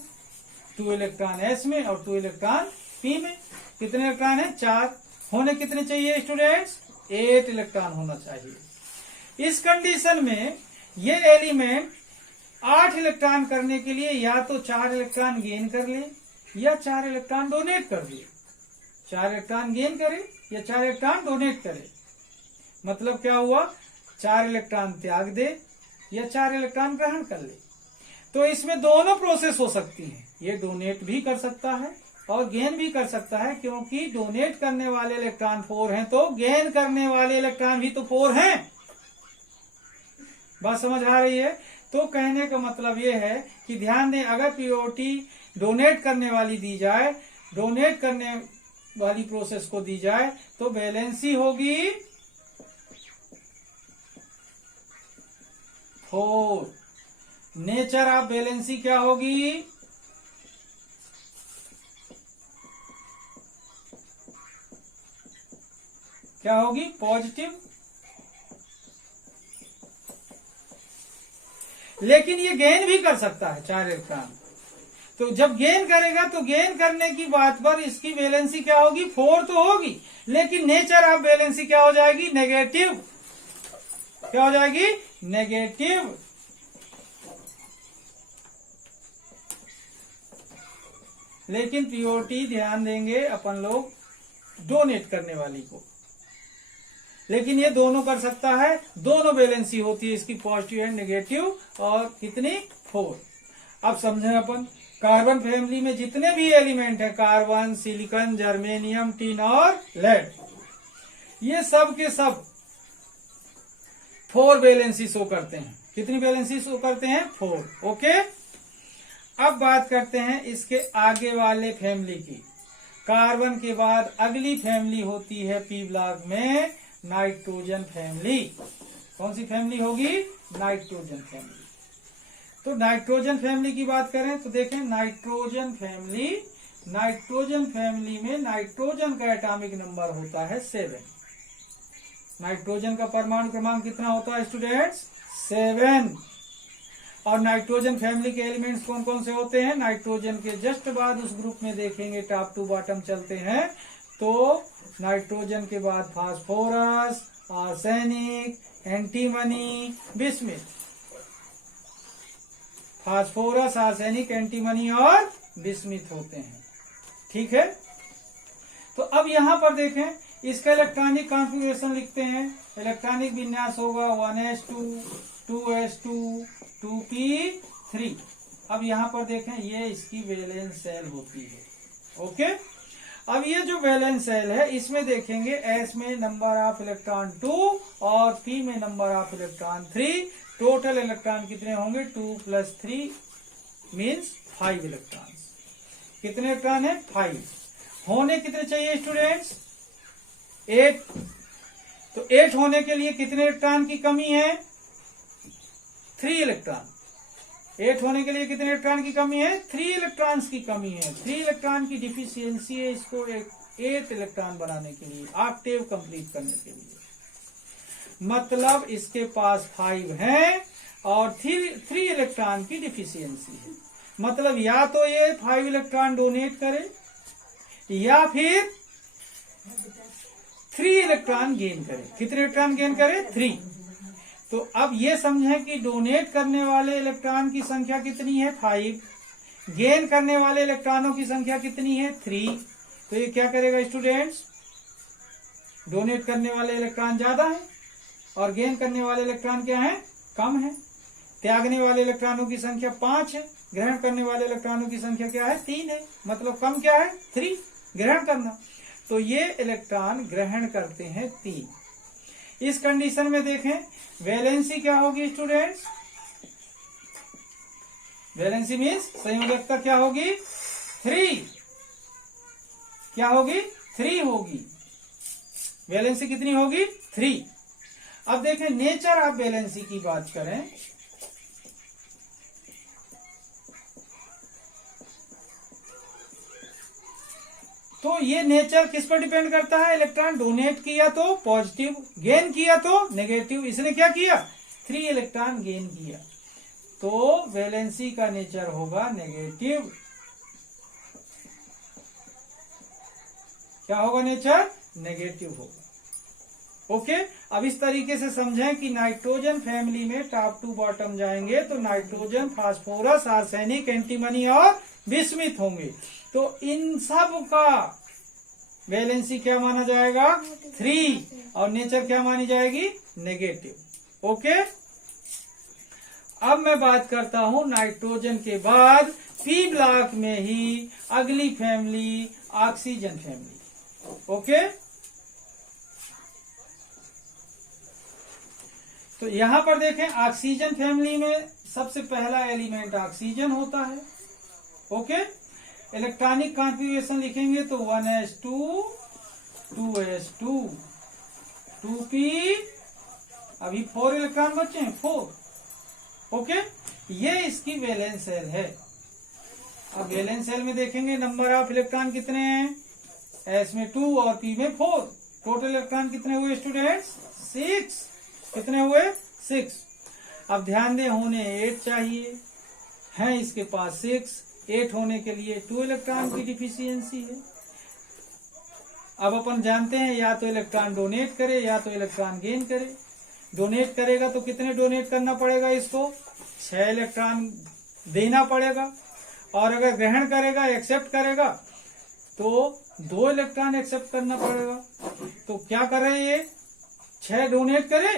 2 इलेक्ट्रॉन s में और 2 इलेक्ट्रॉन p में। कितने इलेक्ट्रॉन है? 4। होने कितने चाहिए स्टूडेंट्स? 8 इलेक्ट्रॉन होना चाहिए। इस कंडीशन में ये एलिमेंट 8 इलेक्ट्रॉन करने के लिए या तो 4 इलेक्ट्रॉन गेन कर ले या 4 इलेक्ट्रॉन डोनेट कर दे। 4 इलेक्ट्रॉन गेन करे या 4 इलेक्ट्रॉन डोनेट करे। मतलब क्या हुआ? 4 इलेक्ट्रॉन त्याग दे या 4 इलेक्ट्रॉन ग्रहण कर ले। तो इसमें दोनों प्रोसेस हो सकती हैं। ये डोनेट भी कर सकता है और गेन भी कर सकता है, क्योंकि डोनेट करने वाले इलेक्ट्रॉन 4 हैं तो गेन करने वाले इलेक्ट्रॉन भी तो 4 हैं। बात समझ आ रही है? तो कहने का मतलब ये है कि ध्यान दें, अगर पीओटी डोनेट करने वाली दी जाए, डोनेट करने वाली प्रोसेस को दी जाए, तो वैलेंसी होगी 4। नेचर ऑफ वैलेंसी क्या होगी? क्या होगी? पॉजिटिव। लेकिन ये गेन भी कर सकता है 4 इलेक्ट्रॉन। तो जब गेन करेगा तो गेन करने की बात पर इसकी वैलेंसी क्या होगी? 4 तो होगी, लेकिन नेचर ऑफ वैलेंसी क्या हो जाएगी? नेगेटिव। क्या हो जाएगी? नेगेटिव। लेकिन पीओटी ध्यान देंगे अपन लोग डोनेट करने वाली को, लेकिन ये दोनों कर सकता है। दोनों वैलेंसी होती है इसकी, पॉजिटिव एंड नेगेटिव। और कितनी? 4। अब समझें अपन, कार्बन फैमिली में जितने भी एलिमेंट है, कार्बन, सिलिकॉन, जर्मेनियम, टिन और लेड, ये सब के सब 4 वैलेंसी शो करते हैं। कितनी वैलेंसी शो करते हैं? 4। ओके। अब बात करते हैं इसके आगे वाले फैमिली की। कार्बन के बाद अगली फैमिली होती है पी ब्लॉक में नाइट्रोजन फैमिली। कौन सी फैमिली होगी? Nitrogen family. तो नाइट्रोजन फैमिली की बात करें तो देखें नाइट्रोजन फैमिली में नाइट्रोजन का एटॉमिक नंबर होता है 7। नाइट्रोजन का परमाणु क्रमांक कितना होता है स्टूडेंट्स? 7। और नाइट्रोजन फैमिली के एलिमेंट्स कौन कौन से होते हैं? नाइट्रोजन के जस्ट बाद उस ग्रुप में देखेंगे, टॉप टू बॉटम चलते हैं, तो नाइट्रोजन के बाद phosphorus, arsenic, antimony, bismuth. Phosphorus, arsenic, antimony और बिस्मिथ होते हैं। ठीक है। तो अब यहां पर देखें, इसका इलेक्ट्रॉनिक कॉन्फ़िगरेशन लिखते हैं। इलेक्ट्रॉनिक विन्यास होगा 1s2, 2s2, 2p3। अब यहां पर देखें, ये इसकी वैलेंस शेल होती है। ओके। अब ये जो वैलेंस शेल है, इसमें देखेंगे s में नंबर ऑफ इलेक्ट्रॉन 2 और p में number of electron 3। Total electron कितने होंगे? 2 + 3 मीन्स 5 इलेक्ट्रॉन। कितने इलेक्ट्रॉन है? 5। होने कितने चाहिए स्टूडेंट्स? 8। तो 8 होने के लिए कितने इलेक्ट्रॉन की कमी है? 3 इलेक्ट्रॉन। 8 होने के लिए कितने इलेक्ट्रॉन की कमी है? 3 इलेक्ट्रॉन्स की कमी है। 3 इलेक्ट्रॉन की डिफिशियंसी है इसको 8 इलेक्ट्रॉन बनाने के लिए, ऑक्टेव कंप्लीट करने के लिए। मतलब इसके पास 5 है और 3 इलेक्ट्रॉन की डिफिशियंसी है। मतलब या तो ये 5 इलेक्ट्रॉन डोनेट करे या फिर 3 इलेक्ट्रॉन गेन करे। कितने इलेक्ट्रॉन गेन करे? 3। तो अब ये समझें कि डोनेट करने वाले इलेक्ट्रॉन की संख्या कितनी है? 5। गेन करने वाले इलेक्ट्रॉनों की संख्या कितनी है? 3। तो ये क्या करेगा स्टूडेंट्स? डोनेट करने वाले इलेक्ट्रॉन ज्यादा है और गेन करने वाले इलेक्ट्रॉन क्या है? कम है। त्यागने वाले इलेक्ट्रॉनों की संख्या 5 है, ग्रहण करने वाले इलेक्ट्रॉनों की संख्या क्या है? 3 है। मतलब कम क्या है? 3 ग्रहण करना। तो ये इलेक्ट्रॉन ग्रहण करते हैं 3। इस कंडीशन में देखें वैलेंसी क्या होगी स्टूडेंट्स? वैलेंसी मीन्स संयोजकता क्या होगी? 3। क्या होगी? 3 होगी। वैलेंसी कितनी होगी? 3। अब देखें नेचर ऑफ वैलेंसी की बात करें तो ये नेचर किस पर डिपेंड करता है? इलेक्ट्रॉन डोनेट किया तो पॉजिटिव, गेन किया तो नेगेटिव। इसने क्या किया? 3 इलेक्ट्रॉन गेन किया, तो वैलेंसी का नेचर होगा नेगेटिव। क्या होगा? नेचर नेगेटिव होगा। ओके। अब इस तरीके से समझें कि नाइट्रोजन फैमिली में टॉप टू बॉटम जाएंगे तो नाइट्रोजन, फास्फोरस, आर्सेनिक, एंटीमनी और बिस्मिथ होंगे। तो इन सब का वैलेंसी क्या माना जाएगा? 3 और नेचर क्या मानी जाएगी? नेगेटिव। ओके। अब मैं बात करता हूं नाइट्रोजन के बाद पी ब्लॉक में ही अगली फैमिली ऑक्सीजन फैमिली। ओके। तो यहां पर देखें ऑक्सीजन फैमिली में सबसे पहला एलिमेंट ऑक्सीजन होता है। ओके। इलेक्ट्रॉनिक कॉन्फ़िगरेशन लिखेंगे तो 1s2, 2s2, 2p, अभी 4 इलेक्ट्रॉन बचे हैं, 4। ओके। ये इसकी वैलेंस शेल है। अब वैलेंस शेल में देखेंगे नंबर ऑफ इलेक्ट्रॉन कितने हैं? s में 2 और p में 4। टोटल इलेक्ट्रॉन कितने हुए स्टूडेंट्स? 6। कितने हुए? 6। अब ध्यान दें होने 8 चाहिए, है इसके पास 6। 8 होने के लिए 2 इलेक्ट्रॉन की डिफिशियंसी है। अब अपन जानते हैं या तो इलेक्ट्रॉन डोनेट करे या तो इलेक्ट्रॉन गेन करे। डोनेट करेगा तो कितने डोनेट करना पड़ेगा इसको? 6 इलेक्ट्रॉन देना पड़ेगा। और अगर ग्रहण करेगा, एक्सेप्ट करेगा, तो 2 इलेक्ट्रॉन एक्सेप्ट करना पड़ेगा। तो क्या कर रहे हैं ये? 6 डोनेट करे?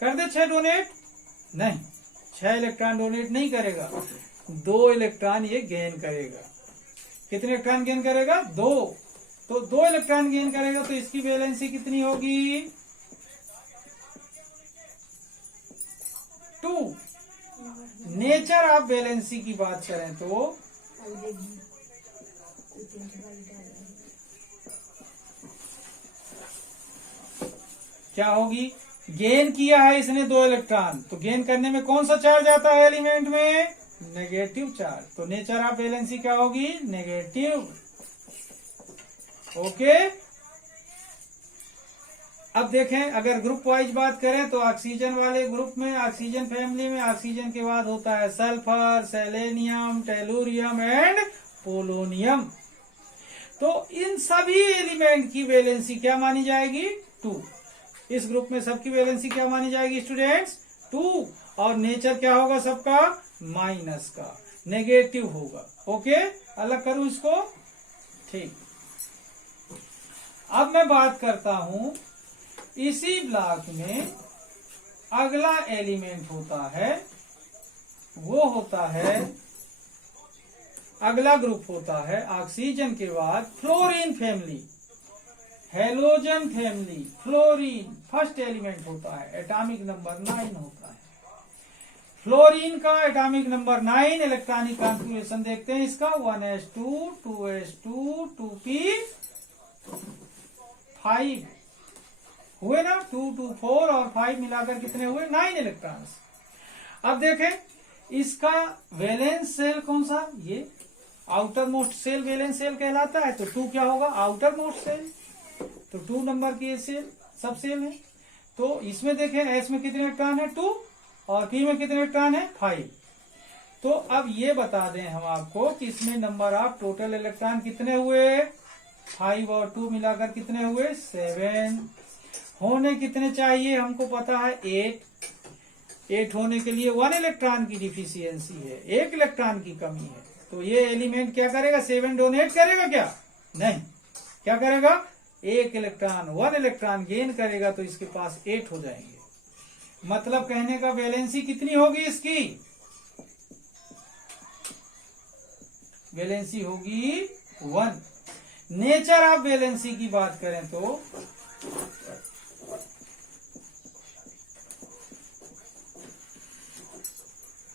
कर दे 6 डोनेट? नहीं, 6 इलेक्ट्रॉन डोनेट नहीं करेगा, 2 इलेक्ट्रॉन ये गेन करेगा। कितने इलेक्ट्रॉन गेन करेगा? 2। तो 2 इलेक्ट्रॉन गेन करेगा तो इसकी वैलेंसी कितनी होगी? 2। नेचर ऑफ वैलेंसी की बात करें तो क्या होगी? गेन किया है इसने 2 इलेक्ट्रॉन, तो गेन करने में कौन सा चार्ज आता है एलिमेंट में? Negative charge. तो नेचर ऑफ वैलेंसी क्या होगी? नेगेटिव। ओके। अब देखें, अगर ग्रुप वाइज बात करें तो ऑक्सीजन वाले ग्रुप में, ऑक्सीजन फैमिली में ऑक्सीजन के बाद होता है sulphur, selenium, tellurium and polonium. तो इन सभी एलिमेंट की वैलेंसी क्या मानी जाएगी? 2। इस ग्रुप में सबकी वैलेंसी क्या मानी जाएगी स्टूडेंट्स? 2। और नेचर क्या होगा सबका? माइनस का, नेगेटिव होगा। ओके, अलग करूं इसको? ठीक। अब मैं बात करता हूं, इसी ब्लॉक में अगला एलिमेंट होता है, वो होता है, अगला ग्रुप होता है ऑक्सीजन के बाद fluorine family, halogen family, fluorine first element होता है, एटॉमिक नंबर 9 होता है। फ्लोरीन का एटॉमिक नंबर 9, इलेक्ट्रॉनिक कॉन्फ़िगरेशन देखते हैं इसका, 1s2 2s2 2p5 हुए ना, 2 2 4 और 5 मिलाकर कितने हुए? 9 इलेक्ट्रॉन्स। अब देखें, इसका वैलेंस सेल कौन सा? ये outermost shell valence shell कहलाता है। तो 2 क्या होगा? Outermost shell. तो 2 नंबर की सेल सब सेल है। तो इसमें देखें, एस में कितने इलेक्ट्रॉन है? 2, और पी में कितने इलेक्ट्रॉन है? 5। तो अब ये बता दें हम आपको कि इसमें नंबर ऑफ टोटल इलेक्ट्रॉन कितने हुए? 5 और 2 मिलाकर कितने हुए? 7। होने कितने चाहिए? हमको पता है 8। 8 होने के लिए 1 इलेक्ट्रॉन की डिफिशियंसी है, 1 इलेक्ट्रॉन की कमी है। तो ये एलिमेंट क्या करेगा? 7 डोनेट करेगा क्या? नहीं। क्या करेगा? 1 इलेक्ट्रॉन, 1 इलेक्ट्रॉन गेन करेगा, तो इसके पास 8 हो जाएंगे। मतलब कहने का वैलेंसी कितनी होगी इसकी? वैलेंसी होगी 1। नेचर ऑफ वैलेंसी की बात करें तो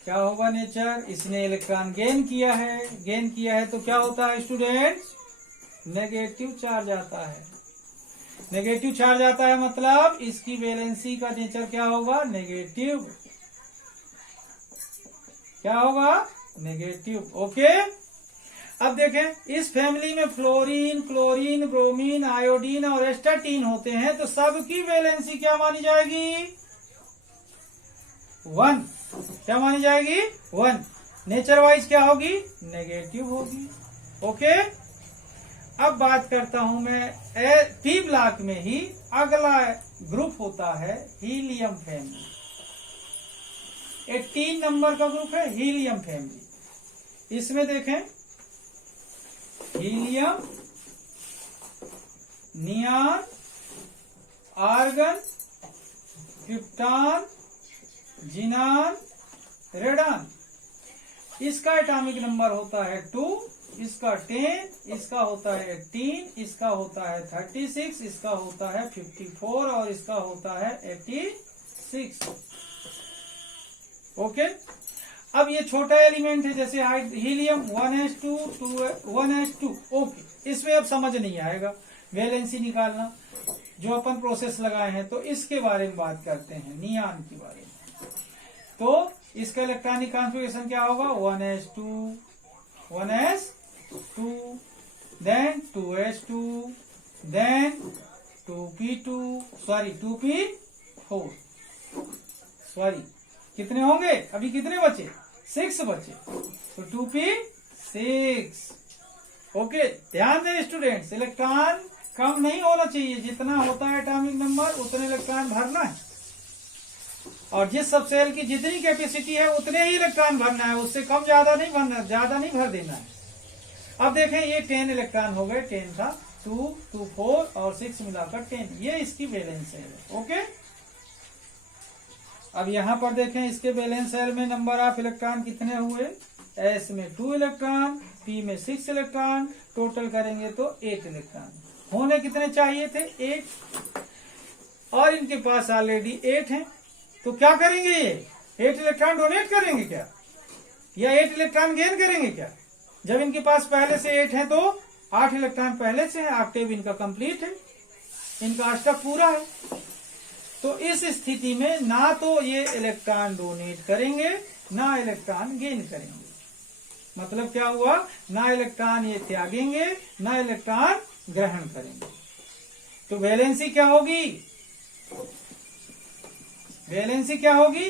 क्या होगा नेचर? इसने इलेक्ट्रॉन गेन किया है, गेन किया है तो क्या होता है स्टूडेंट्स? नेगेटिव चार्ज आता है। नेगेटिव चार्ज आता है मतलब इसकी वैलेंसी का नेचर क्या होगा? नेगेटिव। क्या होगा? नेगेटिव। ओके। अब देखें, इस फैमिली में फ्लोरीन, क्लोरीन, ब्रोमीन, आयोडीन और एस्टाटीन होते हैं, तो सबकी वैलेंसी क्या मानी जाएगी? 1। क्या मानी जाएगी? 1। नेचर वाइज क्या होगी? नेगेटिव होगी। ओके। अब बात करता हूं मैं, पी ब्लॉक में ही अगला ग्रुप होता है हीलियम फैमिली। 18 नंबर का ग्रुप है हीलियम फैमिली। इसमें देखें, helium, neon, argon, krypton, xenon, radon. इसका एटॉमिक नंबर होता है 2, इसका 10, इसका होता है 18, इसका होता है 36, इसका होता है 54 और इसका होता है 86। ओके। अब ये छोटा एलिमेंट है, जैसे हीलियम 1s2 1s2। ओके, इसमें अब समझ नहीं आएगा वैलेंसी निकालना, जो अपन प्रोसेस लगाए हैं। तो इसके बारे में बात करते हैं, नियॉन के बारे में। तो इसका इलेक्ट्रॉनिक कॉन्फ़िगरेशन क्या होगा? 1s2 then 2s2 then 2p4। Sorry, कितने होंगे? अभी कितने बचे? 6 बचे। तो 2p6। ओके, ध्यान दें स्टूडेंट्स, इलेक्ट्रॉन कम नहीं होना चाहिए। जितना होता है एटॉमिक नंबर उतने इलेक्ट्रॉन भरना है, और जिस सब सेल की जितनी कैपेसिटी है उतने ही इलेक्ट्रॉन भरना है, उससे कम ज्यादा नहीं भरना, ज्यादा नहीं भर देना है। अब देखें, ये 10 इलेक्ट्रॉन हो गए, 10 था, 2 2 4 और 6 मिलाकर 10। ये इसकी वैलेंस सेल है। ओके। अब यहां पर देखें, इसके वैलेंस सेल में नंबर ऑफ इलेक्ट्रॉन कितने हुए? एस में 2 इलेक्ट्रॉन, पी में 6 इलेक्ट्रॉन, टोटल करेंगे तो 8 इलेक्ट्रॉन। होने कितने चाहिए थे? 8। और इनके पास ऑलरेडी 8 हैं, तो क्या करेंगे? ये 8 इलेक्ट्रॉन डोनेट करेंगे क्या, या 8 इलेक्ट्रॉन गेन करेंगे क्या? जब इनके पास पहले से 8 है तो 8 इलेक्ट्रॉन पहले से है, ऑक्टेव इनका कंप्लीट है, इनका अष्टक पूरा है। तो इस स्थिति में ना तो ये इलेक्ट्रॉन डोनेट करेंगे ना इलेक्ट्रॉन गेन करेंगे। मतलब क्या हुआ, ना इलेक्ट्रॉन ये त्यागेंगे ना इलेक्ट्रॉन ग्रहण करेंगे। तो वैलेंसी क्या होगी, वैलेंसी क्या होगी,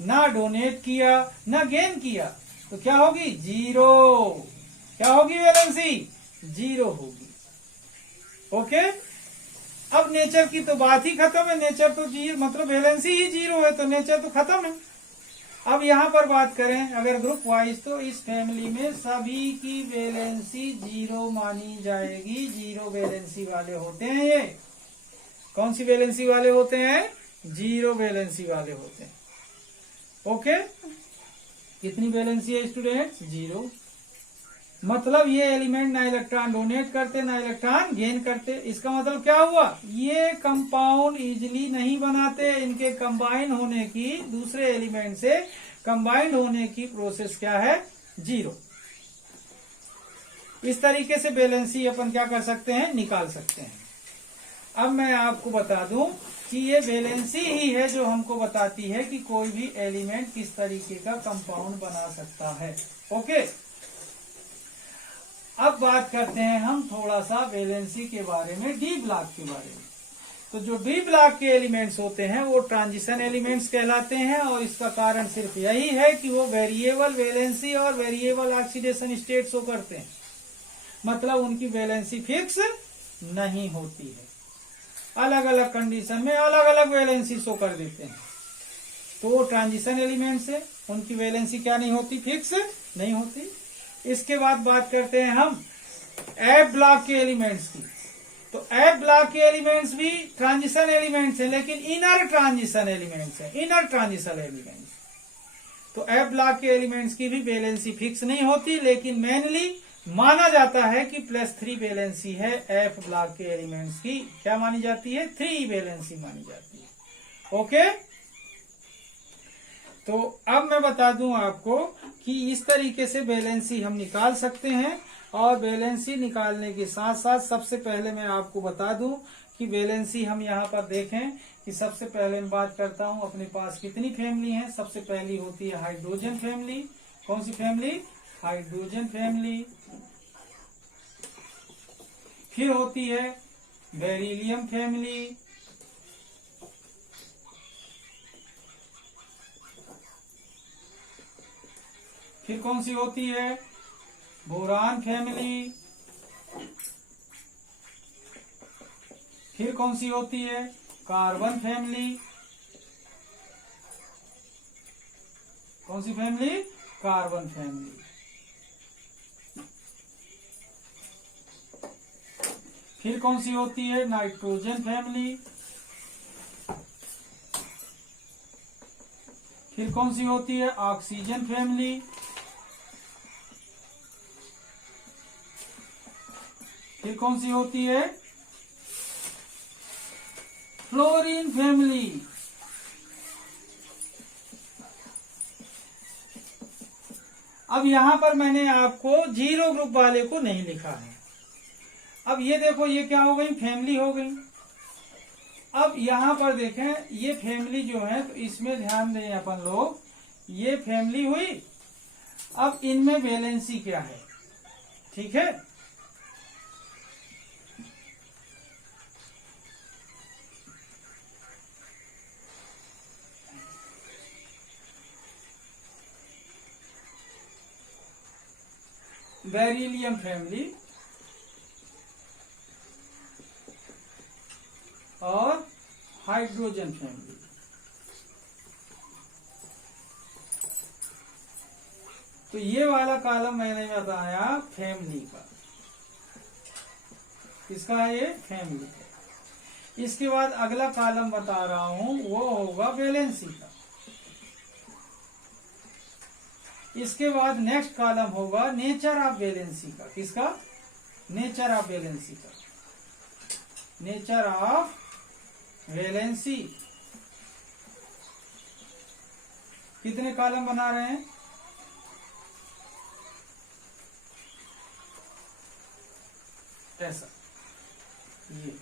ना डोनेट किया ना गेन किया तो क्या होगी, जीरो। क्या होगी वैलेंसी, जीरो होगी। ओके, अब नेचर की तो बात ही खत्म है, नेचर तो जीरो मतलब वैलेंसी ही जीरो है तो नेचर तो खत्म है। अब यहाँ पर बात करें अगर ग्रुप वाइज, तो इस फैमिली में सभी की वैलेंसी जीरो मानी जाएगी। जीरो वैलेंसी वाले होते हैं ये। कौन सी वैलेंसी वाले होते हैं, जीरो वैलेंसी वाले होते हैं। ओके, कितनी वैलेंसी है स्टूडेंट्स, जीरो। मतलब ये एलिमेंट ना इलेक्ट्रॉन डोनेट करते ना इलेक्ट्रॉन गेन करते। इसका मतलब क्या हुआ, ये कंपाउंड इजिली नहीं बनाते। इनके कंबाइन होने की, दूसरे एलिमेंट से कंबाइंड होने की प्रोसेस क्या है, जीरो। इस तरीके से वैलेंसी अपन क्या कर सकते हैं, निकाल सकते हैं। अब मैं आपको बता दूं कि ये वैलेंसी ही है जो हमको बताती है कि कोई भी एलिमेंट किस तरीके का कंपाउंड बना सकता है। ओके, अब बात करते हैं हम थोड़ा सा वैलेंसी के बारे में, डी ब्लॉक के बारे में। तो जो डी ब्लॉक के एलिमेंट्स होते हैं वो ट्रांजिशन एलिमेंट्स कहलाते हैं और इसका कारण सिर्फ यही है कि वो वेरिएबल वैलेंसी और वेरिएबल ऑक्सीडेशन स्टेट शो करते हैं। मतलब उनकी वैलेंसी फिक्स नहीं होती है, अलग अलग कंडीशन में अलग अलग वैलेंसी शो कर देते हैं। तो वो ट्रांजिशन एलिमेंट्स है, उनकी वैलेंसी क्या नहीं होती, फिक्स नहीं होती। इसके बाद बात करते हैं हम एफ ब्लॉक के एलिमेंट्स की। तो एफ ब्लॉक के एलिमेंट्स भी ट्रांजिशन एलिमेंट्स हैं, लेकिन इनर ट्रांजिशन एलिमेंट्स हैं, इनर ट्रांजिशन एलिमेंट्स। तो एफ ब्लॉक के एलिमेंट्स की भी वैलेंसी फिक्स नहीं होती, लेकिन मेनली माना जाता है कि +3 वैलेंसी है एफ ब्लॉक के एलिमेंट्स की। क्या मानी जाती है, 3 वैलेंसी मानी जाती है। ओके, तो अब मैं बता दूं आपको कि इस तरीके से वैलेंसी हम निकाल सकते हैं। और वैलेंसी निकालने के साथ साथ सबसे पहले मैं आपको बता दूं कि वैलेंसी हम यहाँ पर देखें कि सबसे पहले मैं बात करता हूं अपने पास कितनी फैमिली है। सबसे पहली होती है हाइड्रोजन फैमिली। कौन सी फैमिली, हाइड्रोजन फैमिली। फिर होती है बेरिलियम फैमिली। फिर कौन सी होती है, बोरान फैमिली। फिर कौन सी होती है, कार्बन फैमिली। कौन सी फैमिली, कार्बन फैमिली। फिर कौन सी होती है, नाइट्रोजन फैमिली। फिर कौन सी होती है, ऑक्सीजन फैमिली। फिर कौन सी होती है, फ्लोरीन फैमिली। अब यहां पर मैंने आपको जीरो ग्रुप वाले को नहीं लिखा है। अब ये देखो, ये क्या हो गई, फैमिली हो गई। अब यहां पर देखें, ये फैमिली जो है तो इसमें ध्यान दें अपन लोग, ये फैमिली हुई। अब इनमें वैलेंसी क्या है, ठीक है। बेरिलियम फैमिली और हाइड्रोजन फैमिली। तो ये वाला कॉलम मैंने बताया फैमिली का, किसका है, ये फैमिली का। इसके बाद अगला कॉलम बता रहा हूं वो होगा वैलेंसी का। इसके बाद नेक्स्ट कॉलम होगा नेचर ऑफ वैलेंसी का। किसका, नेचर ऑफ वैलेंसी का। नेचर ऑफ वैलेंसी कितने कॉलम बना रहे हैं, ऐसा, ये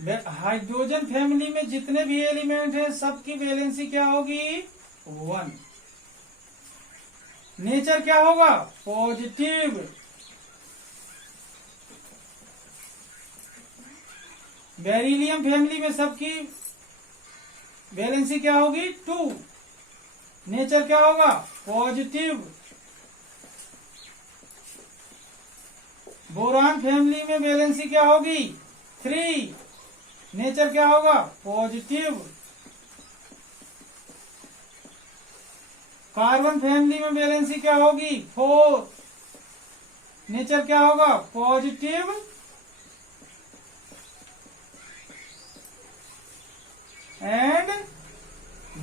हाइड्रोजन फैमिली में जितने भी एलिमेंट हैं सबकी वैलेंसी क्या होगी? 1। नेचर क्या होगा? पॉजिटिव। बेरिलियम फैमिली में सबकी वैलेंसी क्या होगी? 2। नेचर क्या होगा? पॉजिटिव। बोरान फैमिली में वैलेंसी क्या होगी? 3। नेचर क्या होगा? पॉजिटिव। कार्बन फैमिली में वैलेंसी क्या होगी? 4। नेचर क्या होगा? Positive and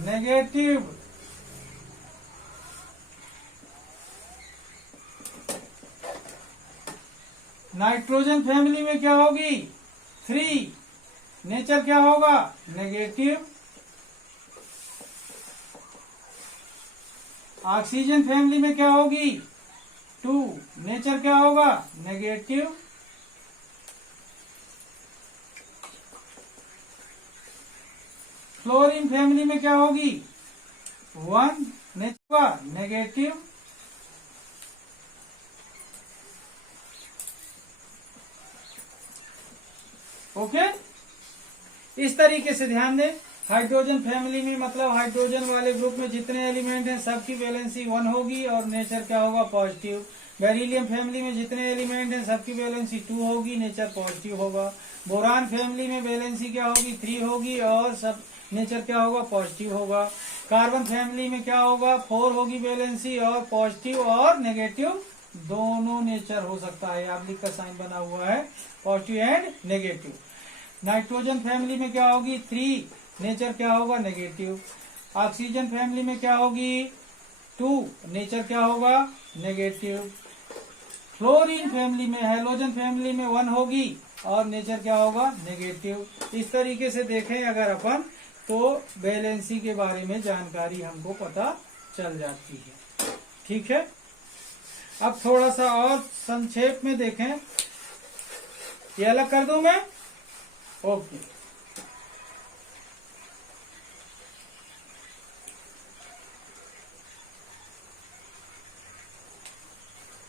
negative. Nitrogen family में क्या होगी? 3। नेचर क्या होगा? नेगेटिव। ऑक्सीजन फैमिली में क्या होगी? 2। नेचर क्या होगा? नेगेटिव। फ्लोरीन फैमिली में क्या होगी? 1। नेचर होगा? नेगेटिव। ओके, इस तरीके से ध्यान दें। हाइड्रोजन फैमिली में मतलब हाइड्रोजन वाले ग्रुप में जितने एलिमेंट हैं सबकी वैलेंसी 1 होगी और नेचर क्या होगा? पॉजिटिव। बेरिलियम फैमिली में जितने एलिमेंट हैं सबकी वैलेंसी 2 होगी, नेचर पॉजिटिव होगा। बोरान फैमिली में वैलेंसी क्या होगी? 3 होगी और सब नेचर क्या होगा? पॉजिटिव होगा। कार्बन फैमिली में क्या होगा? 4 होगी वैलेंसी और पॉजिटिव और नेगेटिव दोनों नेचर हो सकता है। आप लिख का साइन बना हुआ है, positive and negative. Nitrogen family में क्या होगी? 3। नेचर क्या होगा? नेगेटिव। ऑक्सीजन फैमिली में क्या होगी? 2। नेचर क्या होगा? नेगेटिव। फ्लोरीन फैमिली में, हैलोजन फैमिली में 1 होगी और नेचर क्या होगा? नेगेटिव। इस तरीके से देखें अगर अपन तो वैलेंसी के बारे में जानकारी हमको पता चल जाती है। ठीक है, अब थोड़ा सा और संक्षेप में देखें। ये अलग कर दूं मैं? ओके,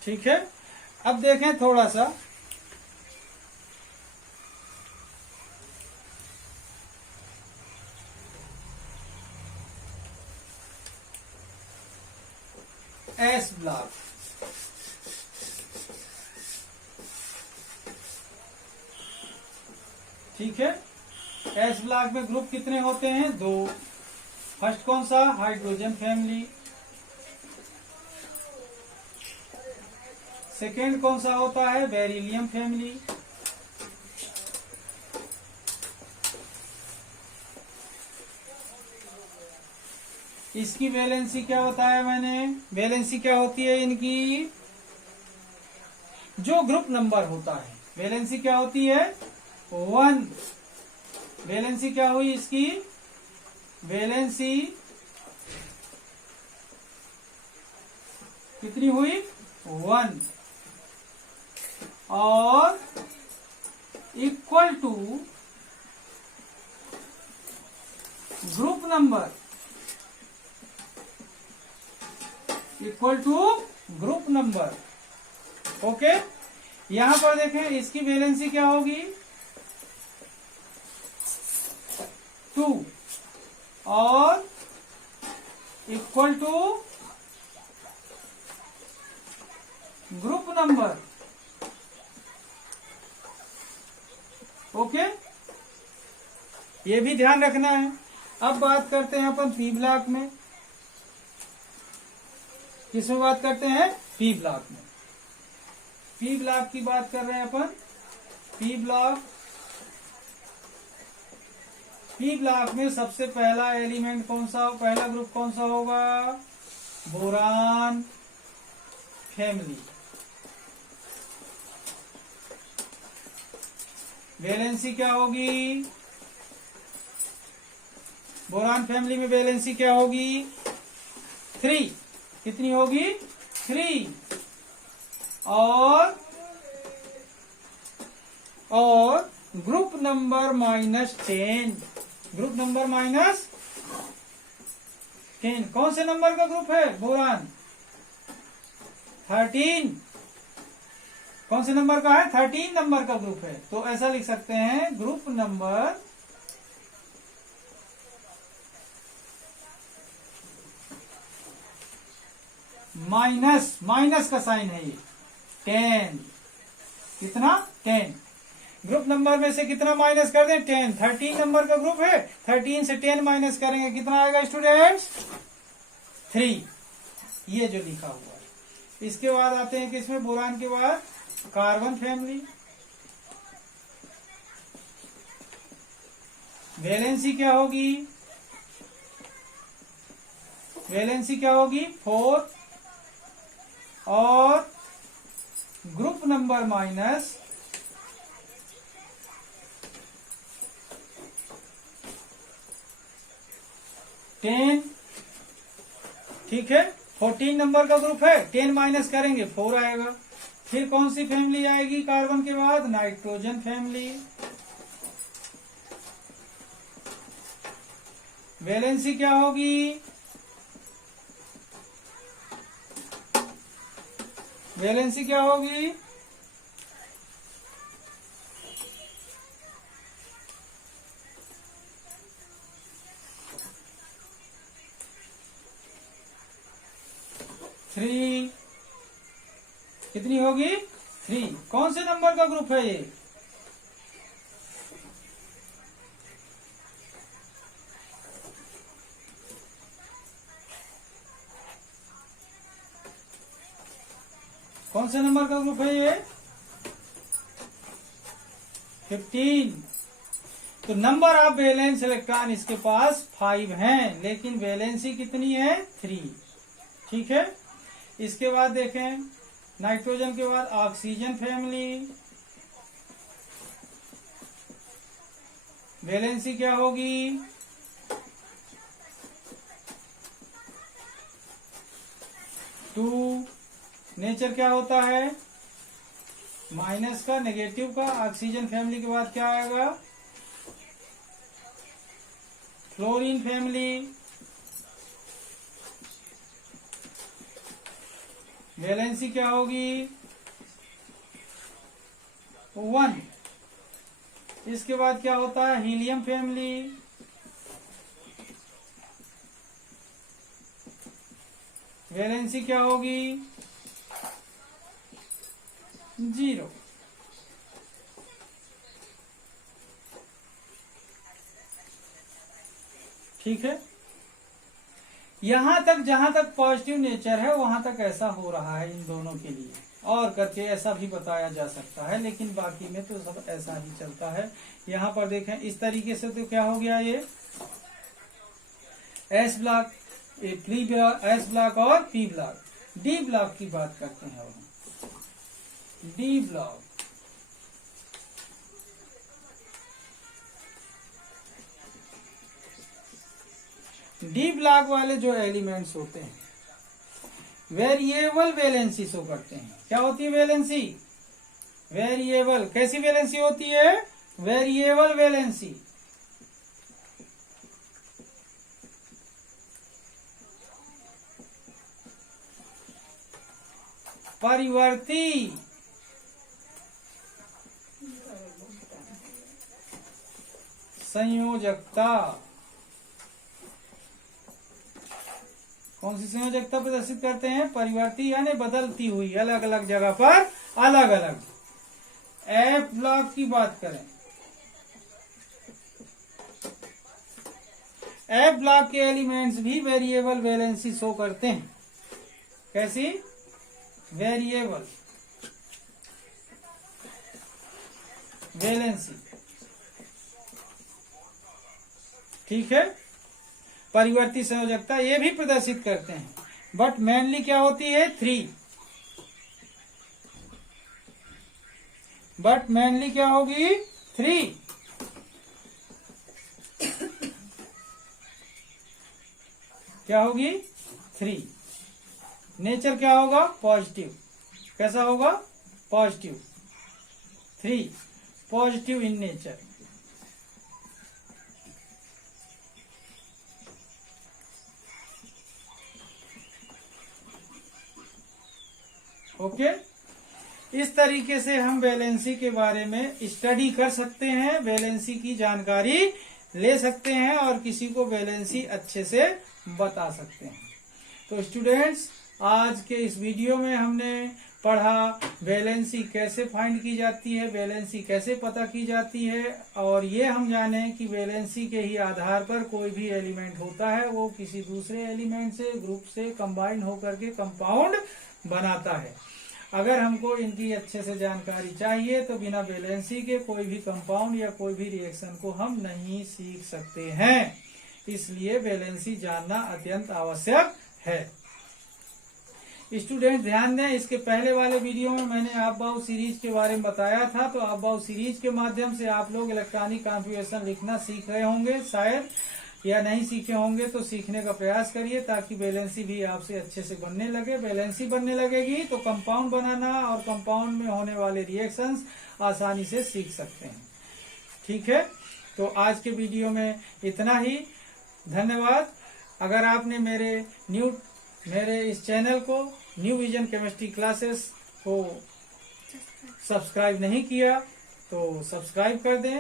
ठीक है। अब देखें थोड़ा सा एस ब्लॉक। ठीक है, एस ब्लॉक में ग्रुप कितने होते हैं? 2। फर्स्ट कौन सा? Hydrogen family. सेकेंड कौन सा होता है? Beryllium family. इसकी वैलेंसी क्या बताया मैंने? वैलेंसी क्या होती है इनकी? जो ग्रुप नंबर होता है वैलेंसी क्या होती है? 1। वैलेंसी क्या हुई इसकी? वैलेंसी कितनी हुई? 1 और equal to group number, equal to group number. Okay, यहां पर देखें इसकी वैलेंसी क्या होगी? 2 और equal to group number. Okay, ये भी ध्यान रखना है। अब बात करते हैं अपन पी ब्लॉक में। किसमें बात करते हैं? पी ब्लॉक में। पी ब्लॉक की बात कर रहे हैं अपन। पी ब्लॉक, पी ब्लॉक में सबसे पहला एलिमेंट कौन सा, पहला ग्रुप कौन सा होगा? Boron family. वैलेंसी क्या होगी? बोरान फैमिली में वैलेंसी क्या होगी? 3। कितनी होगी? 3 और ग्रुप नंबर -10, ग्रुप नंबर -10 कौन से नंबर का ग्रुप है बोरान? 13। कौन से नंबर का है? 13 नंबर का ग्रुप है। तो ऐसा लिख सकते हैं ग्रुप नंबर माइनस का साइन है ये 10। कितना? 10। ग्रुप नंबर में से कितना माइनस कर दें? 10। 13 नंबर का ग्रुप है, 13 से 10 माइनस करेंगे कितना आएगा स्टूडेंट्स? 3। ये जो लिखा हुआ है। इसके बाद आते हैं किसमें? बोरान के बाद कार्बन फैमिली। वैलेंसी क्या होगी? वैलेंसी क्या होगी? 4 और ग्रुप नंबर -10। ठीक है, 14 नंबर का ग्रुप है, 10 माइनस करेंगे 4 आएगा। फिर कौन सी फैमिली आएगी कार्बन के बाद? Nitrogen family. वैलेंसी क्या होगी? वैलेंसी क्या होगी? थ्री। कितनी होगी? 3। कौन से नंबर का ग्रुप है ये? कौन से नंबर का ग्रुप है ये? 15। तो नंबर ऑफ वैलेंस इलेक्ट्रॉन इसके पास 5 हैं, लेकिन वैलेंसी कितनी है? 3। ठीक है। इसके बाद देखें नाइट्रोजन के बाद ऑक्सीजन फैमिली। वैलेंसी क्या होगी? 2। नेचर क्या होता है? माइनस का, नेगेटिव का। ऑक्सीजन फैमिली के बाद क्या आएगा? Fluorine family. वैलेंसी क्या होगी? 1। इसके बाद क्या होता है? Helium family. वैलेंसी क्या होगी? 0। ठीक है। यहां तक जहां तक पॉजिटिव नेचर है वहां तक ऐसा हो रहा है इन दोनों के लिए, और करके ऐसा भी बताया जा सकता है, लेकिन बाकी में तो सब ऐसा ही चलता है। यहां पर देखें इस तरीके से तो क्या हो गया? ये एस ब्लॉक, एस ब्लॉक और पी ब्लॉक। डी ब्लॉक की बात करते हैं अब। डी ब्लॉक डी ब्लॉक वाले जो एलिमेंट्स होते हैं वेरिएबल वैलेंसी शो करते हैं। क्या होती है वैलेंसी? वेरिएबल। कैसी वैलेंसी होती है? Variable valency. परिवर्ती संयोजकता। कौन सी संयोजकता प्रदर्शित करते हैं? परिवर्ती यानी बदलती हुई, अलग अलग जगह पर अलग अलग। एफ ब्लॉक की बात करें, एफ ब्लॉक के एलिमेंट्स भी वेरिएबल वैलेंसी शो करते हैं। कैसी? Variable valency. ठीक है। परिवर्ती संयोजकता ये भी प्रदर्शित करते हैं, बट मेनली क्या होती है? 3। बट मेनली क्या होगी? 3। क्या होगी? 3। नेचर क्या होगा? पॉजिटिव। कैसा होगा? Positive. 3। Positive in nature. Okay, इस तरीके से हम वैलेंसी के बारे में स्टडी कर सकते हैं, वैलेंसी की जानकारी ले सकते हैं और किसी को वैलेंसी अच्छे से बता सकते हैं। तो स्टूडेंट्स, आज के इस वीडियो में हमने पढ़ा वैलेंसी कैसे फाइंड की जाती है, वैलेंसी कैसे पता की जाती है, और ये हम जाने कि वैलेंसी के ही आधार पर कोई भी एलिमेंट होता है वो किसी दूसरे एलिमेंट से, ग्रुप से कंबाइन होकर के कंपाउंड बनाता है। अगर हमको इनकी अच्छे से जानकारी चाहिए तो बिना वैलेंसी के कोई भी कंपाउंड या कोई भी रिएक्शन को हम नहीं सीख सकते हैं, इसलिए वैलेंसी जानना अत्यंत आवश्यक है। स्टूडेंट ध्यान दें, इसके पहले वाले वीडियो में मैंने आपबाउ सीरीज के बारे में बताया था, तो आपबाउ सीरीज के माध्यम से आप लोग इलेक्ट्रॉनिक कॉन्फ़िगरेशन लिखना सीख रहे होंगे शायद, या नहीं सीखे होंगे तो सीखने का प्रयास करिए ताकि वैलेंसी भी आपसे अच्छे से बनने लगे। वैलेंसी बनने लगेगी तो कंपाउंड बनाना और कंपाउंड में होने वाले रिएक्शंस आसानी से सीख सकते हैं। ठीक है, तो आज के वीडियो में इतना ही। धन्यवाद। अगर आपने मेरे इस चैनल को न्यू विजन केमिस्ट्री क्लासेस को सब्सक्राइब नहीं किया तो सब्सक्राइब कर दें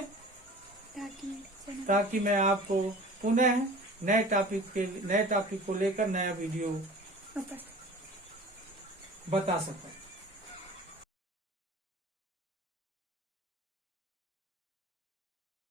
ताकि मैं आपको पुनः नए टॉपिक को लेकर नया वीडियो बता सकूं।